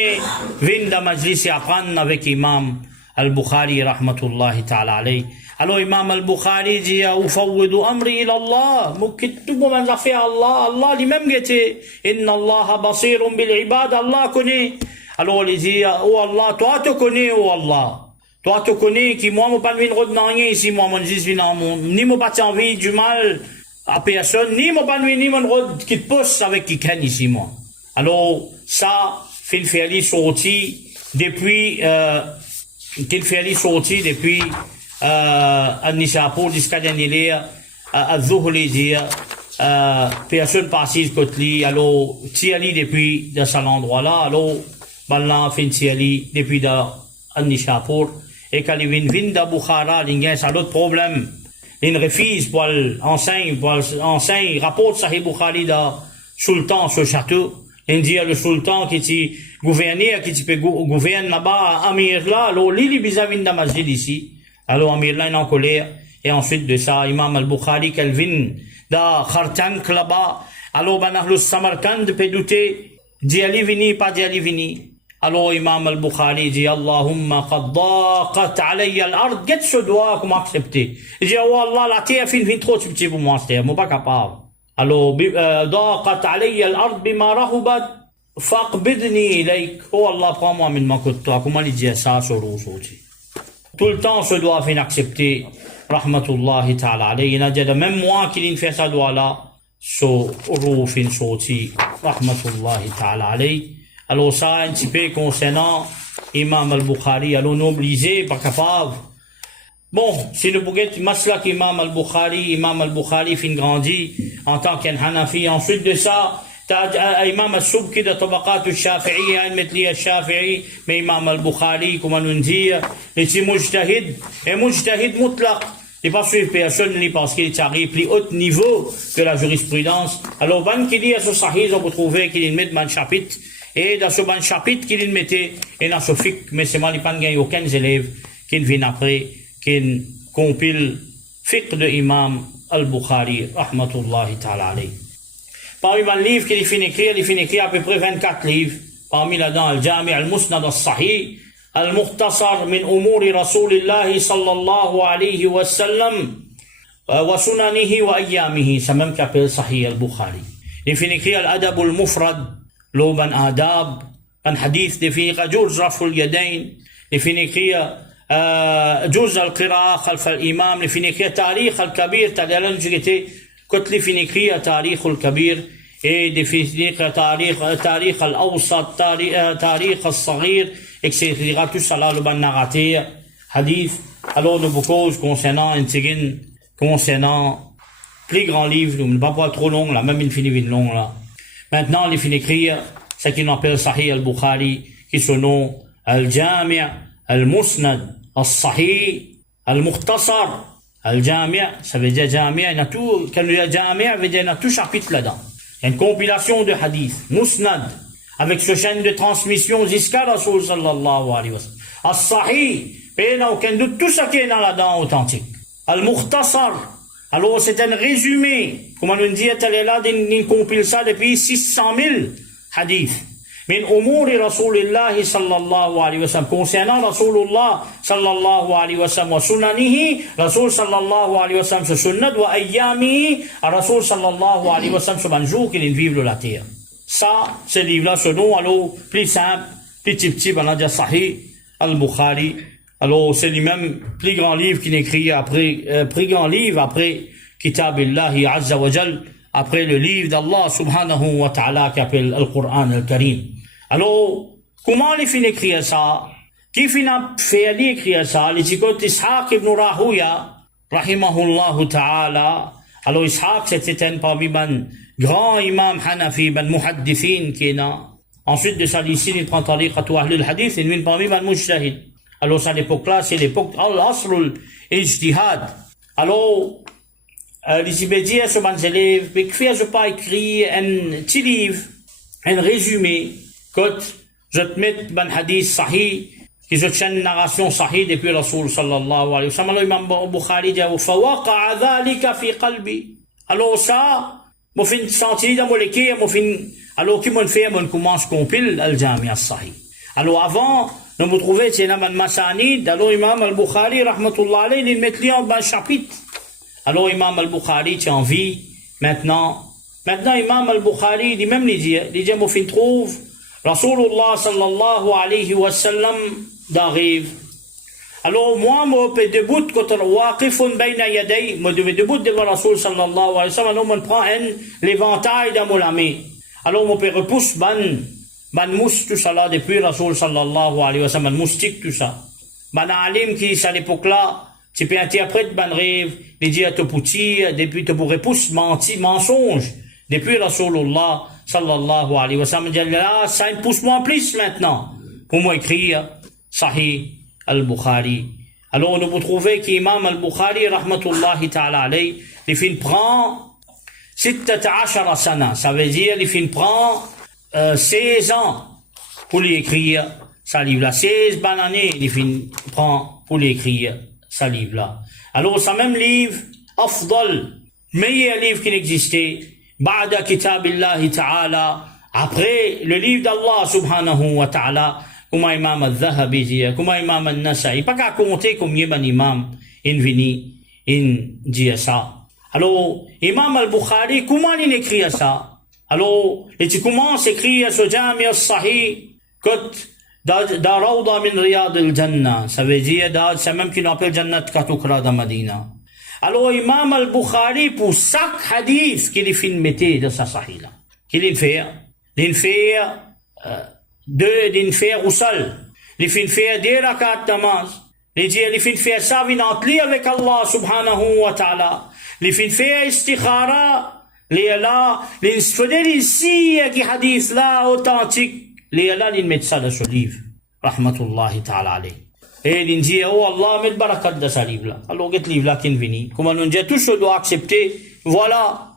vient dans majlis et apprendre avec Imam al-Bukhari, rahmatullahi ta'ala alayhi. Alors, Imam al-Bukhari dit, Ufawwidu amri ila Allah, tout le monde a fait Allah, Allah lui-même était, Inna Allah basirun bil ibad, Allah connaît. Alors, il dit, oh Allah, toi tu connais, oh Allah. Toi tu connais, qui moi, moi pas de rien ici, moi, mon dis, ni moi pas envie du mal à personne, ni mon pas ni mon rod qui te pousse avec qui ken ici moi. Alors ça fait faire sorti depuis An-Nishapur jusqu'à dernier Az-Zuhli dire personne passe côté alors tiali depuis de cet endroit là alors maintenant fin tiali depuis de An-Nishapur et quand il vient de Bukhara il y a un autre problème. Il refuse pour l'enseigne, rapporte Sahih Bukhari de sultan ce château. Il dit le sultan qui est gouverneur, qui peut gouverner là-bas, Amir là, alors l'île bizarre de masjid ici. Alors Amir là est en colère. Et ensuite de ça, Imam al-Bukhari, qu'elle vient de Khartank là-bas. Alors, ben, le Samarkand peut douter, d'y aller venir, pas d'y aller venir. Alors, Imam al-Bukhari dit, Allahumma qad daqat alayya al-ard, qu'est-ce que je dois, comment accepter? Il dit, oh Allah, la terre fin trop petit pour moi, cette terre, moi pas capable. Alors, daqat alayya al-ard bima rahubat, faqbidni ilayk. Oh Allah, prends-moi min ma côté toi. Comment il dit ça, sur l'autre? Tout le temps, je dois fin accepter, rahmatullahi ta'ala alayhi. Il a dit, même moi qui fait ça doit là, sur fin sorti, rahmatullahi ta'ala alayhi. Alors ça, un petit peu concernant Imam al-Bukhari, alors nous obligés, pas capable. Bon, si nous pouvons maslak Imam al-Bukhari fin grandi en tant qu'un Hanafi. Ensuite de ça, t'as Imam al-Subki de Tabaqat al-Shafi'i, un metli al-Shafi'i, mais Imam al-Bukhari, comment nous dire, il est mujtahid, et mujtahid mutlaq. Il n'est pas suivre personne, ni parce qu'il arrive plus haut niveau que la jurisprudence. Alors, van qui dit à ce sahih, on peut trouver qu'il met un chapitre. Et dans ce bon chapitre qu'il mettait, et dans ce fiqh, mais c'est mal, il n'y a pas aucun élève qui vient après, qui compile fiqh de Imam al-Bukhari, rahmatullahi ta'ala alayhi. Parmi les livres qu'il finit écrire à peu près 24 livres. Parmi là-dedans, Al-Jami' al-Musnad al-Sahih, Al-Mukhtasar min umuri Rasulillahi sallallahu alayhi wa sallam, wa sunanihi wa ayyamihi, ça même qu'appelle Sahih al-Bukhari. Il finit écrire Al-Adab al-Mufrad, لو من آداب من حديث في جوز رفع اليدين في جوز القراءة خلف الإمام في تاريخ الكبير تدلنجتي كتلي في تاريخ الكبير في تاريخ الأوسط تاريخ الصغير etc. tout ça là le ban narrateur hadith. Alors nous beaucoup concernant plus grand livre, nous ne pas trop long là, même il finit vite long là. Maintenant, il finit écrire ce qu'on appelle Sahih al-Bukhari, qui son nom Al-Jami' al-Musnad, al-Sahih, al-Mukhtasar. Al-Jami', ça veut dire Jami', il y a tout, quand il y a Jami', veut dire il y a tout chapitre là-dedans. Il y a une compilation de hadiths. Musnad, avec ce chaîne de transmission jusqu'à Rasul sallallahu alayhi wa sallam. As-Sahih, il n'y a aucun doute, tout ce qui est dans là-dedans authentique. Al-Mukhtasar, alors c'est un résumé, comme on dit, elle est là, il compile ça depuis 600 000 hadiths. من أمور رسول الله صلى الله عليه وسلم concernant Rasulullah صلى الله عليه وسلم وسننه رسول صلى الله عليه وسلم ce sunnat وأيامه رسول صلى الله عليه وسلم ce bon jour qu'il vivent la terre. Ça, ce livre-là, ce nom, alors, plus simple, plus petit, on a dit Sahih al-Bukhari. Alors, c'est lui-même plus grand livre qu'il écrit après, plus grand livre après Kitab Allahi Azza wa Jal, après le livre d'Allah subhanahu wa ta'ala qui appelle le Coran al-Karim. Alors, comment il finit écrire ça? Qui finit fait écrire ça? Les écoutes Ishaq ibn Rahuya, rahimahullah ta'ala. Alors, Ishaq, c'était un parmi les grands imams Hanafi, les muhaddithin qui est là. Ensuite de ça, ici, il prend tariqa à Ahlul Hadith, il vient parmi les mujtahid. Alors, à l'époque-là, c'est l'époque al-Asrul ijtihad. Alors, les Ibédiens, ce ban élèves, mais que je pas écrit un petit livre, un résumé, que je te mette ban hadith sahih, que je tienne une narration sahih depuis Rasul sallallahu alayhi wa sallam. Alors, Imam Bukhari dit, فَوَقَعَ ذَلِكَ فِي قَلْبِي. Alors, ça, moi, fin senti dans mon équipe, moi, fin, alors, qui m'ont fait, moi, commence compile al-Jami' al-Sahih. Alors, avant, nous vous trouvez, c'est un Masanid, alors, Imam al-Bukhari, rahmatullah alayhi, il met lui en bas chapitre. Alors, Imam al-Bukhari, tu en vie, maintenant, Imam al-Bukhari, il même il dit, moi, fin trouve, Rasulullah sallallahu alayhi wa sallam d'arrive. Alors, moi, je suis debout, quand waqifun bayna yaday, moi, je suis debout devant Rasul sallallahu alayhi wa sallam, alors, je prends l'éventail dans mon ami. Alors, je repousse ban mousse, tout ça là, depuis Rasul sallallahu alayhi wa sallam, ban moustique, tout ça. Ban alim qui, à l'époque-là, tu peux interpréter ban rêve, il dit à te pouti, depuis te repousse mensonge, depuis Rasulullah sallallahu alayhi wa sallam, il dit là, ça pousse-moi plus maintenant, pour moi écrire Sahih al-Bukhari. Alors, nous vous trouvez qu'Imam al-Bukhari, rahmatullahi ta'ala alayhi, il fin prend 16 sana, ça veut dire, il fin prend 16 ans pour l'écrire, ça livre-là. 16 bonnes années, il fin prend pour l'écrire, ça livre-là. Alors, ça même livre, Afdal, meilleur livre qui n'existait, Ba'da Kitabillahi ta'ala, après le livre d'Allah subhanahu wa ta'ala, comme Imam al-Zahabi dit, comme Imam al-Nasa'i, pas qu'à compter combien d'un imam, in vini, in dit ça. Alors, Imam al-Bukhari, comment il écrit ça? Alors, et tu commences à écrire ce Jami' al-Sahih, que da Rawda min Riyad al-Jannah, ça veut dire, c'est même qu'il appelle Jannat Katukra da Madina. Alors, Imam al-Bukhari, pour chaque hadith qu'il fait mettre dans sa Sahih là, qu'il fait, il fait au sol, il fait des rakat namaz, il fait ça, il entrer avec Allah subhanahu wa ta'ala, il fait istikhara, les fidèles ici, qui hadith là, authentique, les mettent ça dans ce livre, rahmatullahi ta'ala alayhi. Et ils disent, oh Allah, met barakat dans ce livre là. Alors, ce livre là qui est venu, comme on dit, tout ce doit accepter, voilà,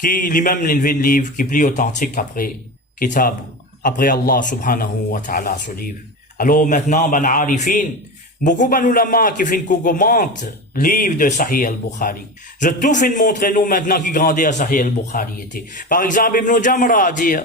qui lui-même est le livre qui est plus authentique après, kitab, après Allah subhanahu wa ta'ala, ce livre. Alors, maintenant, ben arifin, beaucoup d'ulama qui fin commentent le livre de Sahih al-Bukhari. Je tout fin montrer nous maintenant qui grandit à Sahih al-Bukhari était. Par exemple, Ibn Jamra dit,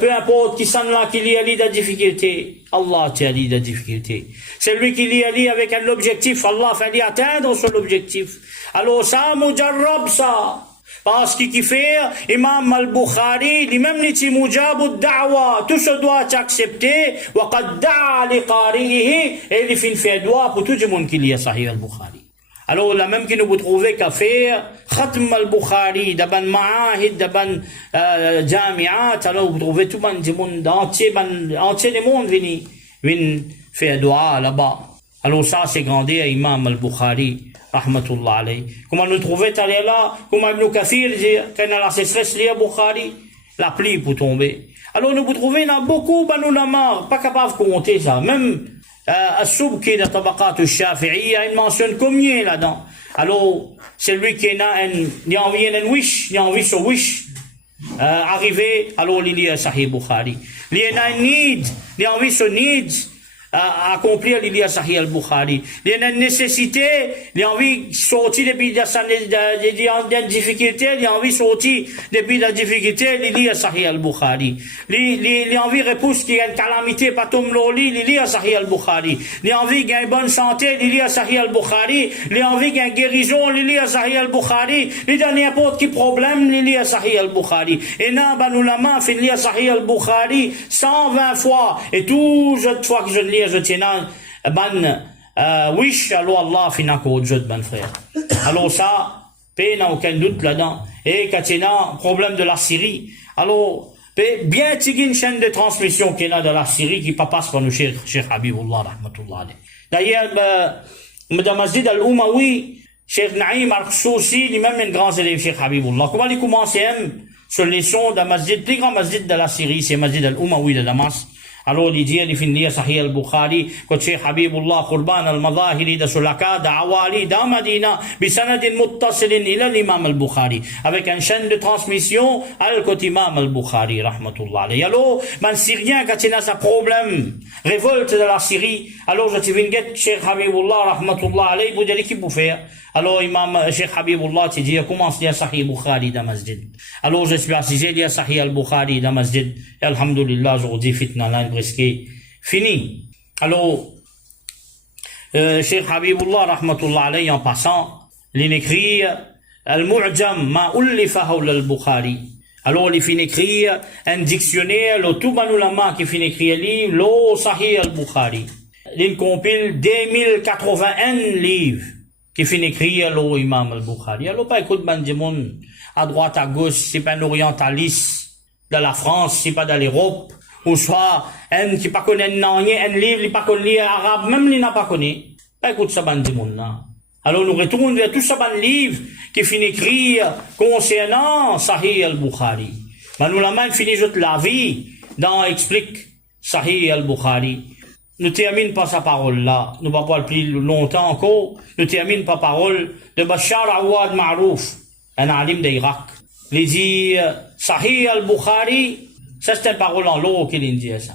peu importe qui s'en là, qui lit la difficulté, Allah t'a dit la difficulté. C'est lui qui lit avec un objectif, Allah fait atteindre son objectif. Alors ça, mujarrab ça. Parce qu'il fait, Imam al-Bukhari, lui-même dit mujab ad-da'wa, tout se doit accepter, wa qad da'a li qari'ihi, et il fait doigt pour tout le monde qui lit Sahih al-Bukhari. Alors, la même que nous vous trouvez qu'à faire, Khatm al-Bukhari, d'aban ma'ahid, d'aban jami'at, alors vous trouvez tout le monde entier, entier le monde vient faire doigt là-bas. Alors ça, c'est grandi à Imam al-Bukhari, rahmatullah alayhi. Comment nous trouver allé là, comment Ibn Kathir dit, quand on a la sécheresse liée à Bukhari, la pluie pour tomber. Alors nous vous trouvez, il y a beaucoup de pas capable de compter ça. Même As-Subki dans Tabaqat al-Shafi'i, il mentionne combien là-dedans. Alors, c'est lui qui a envie un wish, il a envie ce wish. arrivé, alors il y a Sahih Bukhari. Il y a un need, il y a envie ce need à accomplir, il y a Sahih al-Bukhari. Il y a une nécessité, il y a envie de sortir depuis des difficultés, il y a envie de sortir depuis la difficulté, il y a Sahih al-Bukhari. Il y a envie de repousse qu'il y a une calamité, pas tomber l'oli, il y a Sahih al-Bukhari. Il y a envie qu'il y a une bonne santé, il y a Sahih al-Bukhari. Il y a envie qu'il y a une guérison, il y a Sahih al-Bukhari. Il y a n'importe quel problème, il y a Sahih al-Bukhari. Et non, ben, nous la main, il y a Sahih al-Bukhari 120 fois. Et toute fois que je lis, je tiens, wish, alors Allah finit qu'au jeu, ben frère. Alors ça, il n'y a aucun doute là-dedans. Et quand il y a un problème de la Syrie, alors, bien qu'il y ait une chaîne de transmission qui est là de la Syrie qui passe par le Cheikh Habibullah, rahmatullah alayh. D'ailleurs, Madame Masjid al-Umawi, Cheikh Naïm al-Khsousi, lui-même un grand élève Cheikh Habibullah. Comment il commence sur les sons de Masjid, le plus grand Masjid de la Syrie, c'est Masjid al-Umawi de Damas. Alors, il dit, il finit Sahih al-Bukhari, que Cheikh Habibullah, Qurban al-Madahiri, de Sulaka, d'Awali, d'Amadina, bisanadin muttasilin ila l'imam al-Bukhari. Avec une chaîne de transmission, al-Kot imam al-Bukhari, rahmatullah alayhi. Alors, man Syrien, quand il a sa problème, révolte de la Syrie, alors je te viens de Cheikh Habibullah, rahmatullah alayhi, vous dites, qui vous faire? Alors, Imam Cheikh Habibullah, tu dis, comment c'est Sahih Bukhari dans Masjid? Alors, je suis assisé, il y a Sahih al-Bukhari dans Masjid. Et alhamdulillah, aujourd'hui, fitna là, presque fini. Alors, Cheikh Habibullah, rahmatullah alayhi, en passant, il écrit, Al-Mu'jam, ma ullifa hawla al-Bukhari. Alors, il finit écrire un dictionnaire, le tout banulama qui finit écrire livre, le Sahih al-Bukhari. Il compile 2081 livres qui finit écrire l'imam al-Bukhari. Alors, pas écoute, ben, du monde, à droite, à gauche, c'est pas un orientaliste de la France, c'est pas de l'Europe, ou soit, un qui pas connaît un livre, il pas connaît arabe, même il n'a pas connu. Pas écoute ça, ben, du monde, là. Alors, nous retournons vers tout ça, ben, livre qui finit écrire concernant Sahih al-Bukhari. Ben, nous, la main finit juste la vie dans explique Sahih al-Bukhari. Ne termine pas sa parole là, nous ne va pas le plus longtemps encore, ne termine pas parole de Bachar Awad Marouf, un alim d'Irak. Il dit, Sahih al-Bukhari, ça c'est une parole en l'eau qu'il dit ça.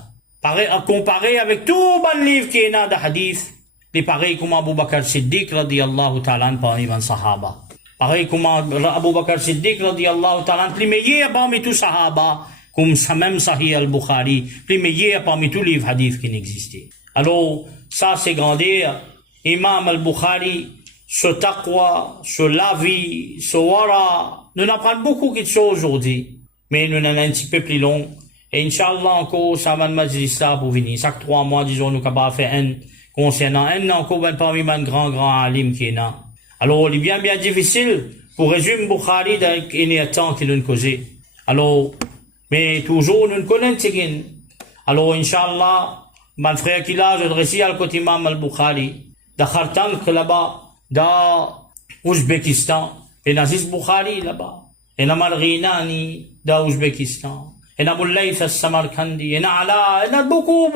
Comparé avec tout le livre qui est dans le hadith, les pareil comme Abu Bakr Siddiq radiyallahu ta'ala parmi les sahaba. Pareil comme Abu Bakr Siddiq radiyallahu ta'ala, les meilleurs parmi tous sahaba. Comme ça même Sahih al-Bukhari, plus meilleur parmi tous les hadiths qui n'existaient. Alors, ça c'est grandeur. Imam al-Bukhari, ce taqwa, ce lavi, ce wara, nous apprenons beaucoup de choses aujourd'hui, mais nous en avons un petit peu plus long. Et Inch'Allah encore, ça va majlis ça pour venir. Chaque 3 mois, disons, nous capables faire un, concernant un, encore ben parmi les grand alim qui est là. Alors, il est bien difficile pour résumer Bukhari d'un temps qu'il nous causé. Alors, mais toujours, nous ne connaissons pas. Alors, Inch'Allah, mon frère qui l'a, je récite à côté Imam al-Bukhari, de Khartank là-bas, d'Ouzbékistan, et Naziz Bukhari là-bas, et Namal Rinani d'Ouzbékistan, et Abul Layth al-Samarkandi, et Na'ala, et beaucoup.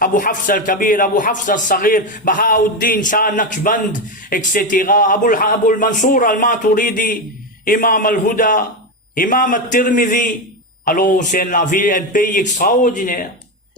Abu Hafs al-Kabir, Abu Hafs al-Saghir, Bahauddin, Shah Naqshband, etc. Abul Mansour al-Maturidi, Imam al-Huda, Imam al-Tirmidhi. Alors, c'est un pays extraordinaire.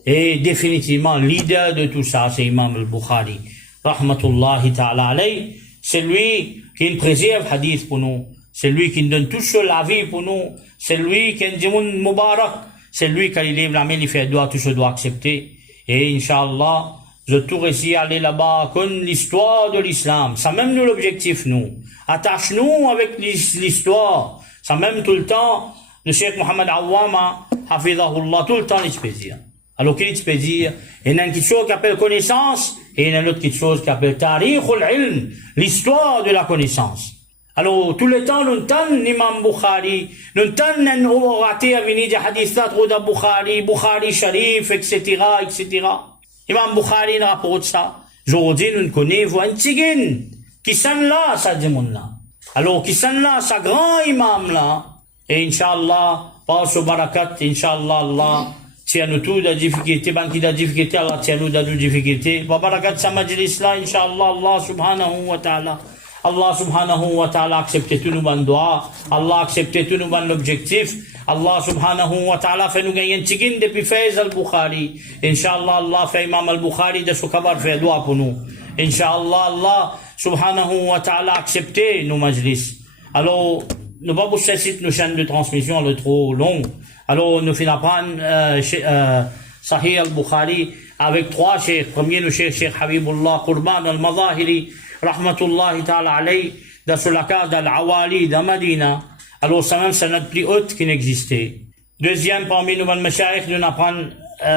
Et définitivement, leader de tout ça, c'est Imam al-Bukhari. Rahmatullahi ta'ala alayhi. C'est lui qui nous préserve hadith pour nous. C'est lui qui nous donne tout seul la vie pour nous. C'est lui qui nous dit Mubarak. C'est lui qui lève la main, il fait doigt, tout se doit accepter. Et Inch'Allah, je tout réussi à aller là-bas comme l'histoire de l'islam. Ça même nous l'objectif, nous. Attache-nous avec l'histoire. Ça même tout le temps, le Cheikh Mohamed Awama, Hafidahullah, tout le temps, il peut dire. Alors, qu'il peut dire? Il y a une chose qui appelle connaissance, et il y a une autre chose qui appelle Tariq al-Ilm, l'histoire de la connaissance. Alors, tout le temps, nous tenons l'imam Bukhari, nous tenons un orateur à venir des hadiths de Bukhari, Bukhari Sharif, etc., etc. Imam Bukhari rapporte ça. Aujourd'hui, nous connaissons un tigin, qui sont là, ça dit mon là. Alors, qui sont là, ça grand imam là. Et Inch'Allah, par ce barakat, Inch'Allah, Allah, tiens-nous tout de difficulté, banqui de difficulté, Allah tiens-nous de difficulté. Wa barakat sa majlis là, Inch'Allah, Allah subhanahu wa ta'ala. Allah subhanahu wa ta'ala accepte tout nous ban doa, Allah accepte tout nous ban l'objectif, Allah subhanahu wa ta'ala fait nous gagner un tigin depuis Faiz al-Bukhari. Inch'Allah, Allah fait Imam al-Bukhari de ce kabar fait doa pour nous. Inch'Allah, Allah subhanahu wa ta'ala accepte nos majlis. Alors, nous pas vous citer nos chaînes de transmission, le trop long. Alors, nous finissons prendre Sahih al-Bukhari avec 3 cheikhs. Premier, le cheikh Habibullah Qurban al-Madahiri, rahmatullahi ta'ala alayhi, dans la case d'Al-Awali, dans Medina. Alors, ça même, c'est notre plus haute qui n'existait. Deuxième, parmi nous, le cheikh, nous apprenons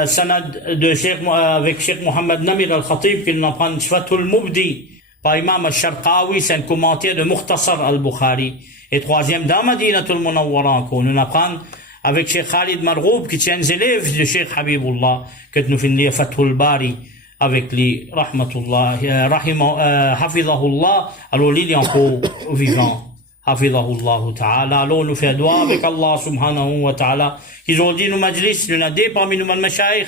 sanad de cheikh, avec cheikh Mohammed Namir al-Khatib, qui nous apprend Shfatul Mubdi, par Imam al-Sharqawi, c'est un commentaire de Mukhtasar al-Bukhari. Et troisième, dans Madinatul Munawwara, nous apprenons avec Cheikh Khalid Marghoub, qui tient des élèves de Cheikh Habibullah, que nous finissons Fathul Bari, avec les Rahmatullah, Hafidahullah, alors il est encore vivant. Hafidahullah ta'ala. Alors nous faisons doigt avec Allah subhanahu wa ta'ala. Ils ont dit nous majlis, nous avons dit parmi nous al-Mashaykh,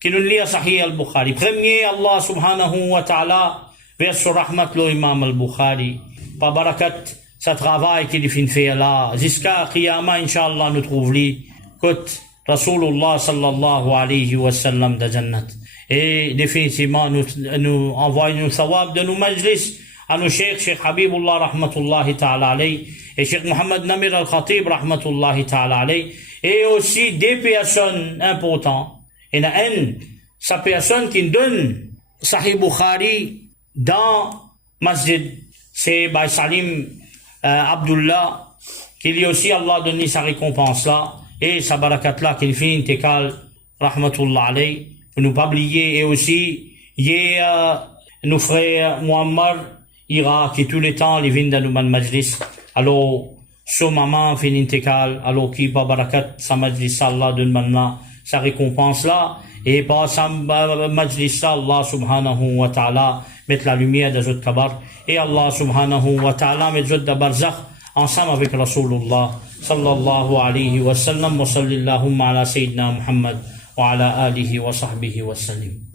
qui nous lit Sahih al-Bukhari. Premier, Allah subhanahu wa ta'ala, verse rahmat l'imam al-Bukhari. Par barakat, ça travail qu'il fait là. Jusqu'à Qiyamah, Inch'Allah, nous trouve lui. Côte, Rasulullah sallallahu alayhi wa sallam de Jannat. Et définitivement, nous envoyons nous sawab de nos majlis à nos Cheikh Habibullah rahmatullahi ta'ala alayhi, et Cheikh Mohammed Namir al-Khatib rahmatullahi ta'ala alayhi, et aussi des personnes importantes. Il y en a sa personne qui donne Sahih Bukhari dans Masjid, c'est Bay Salim Abdullah, qui lui aussi Allah donne sa récompense là, et sa barakat là, qu'il finit intégrale, rahmatullah alayhi, pour ne pas oublier, et aussi, il y a nos frères Muammar, Ira, qui tous les temps, les viennent dans le majlis, alors, son maman finit intégrale, alors qui, par barakat, sa majlis, Allah donne maintenant sa récompense là, et par sa majlis là, Allah subhanahu wa ta'ala, mettre la lumière dans notre kabar, et Allah subhanahu wa ta'ala met notre barzakh ensemble avec Rasulullah sallallahu alayhi wa sallam, wa sallallahu ala sayyidina Muhammad wa ala alihi wa sahbihi wa sallim.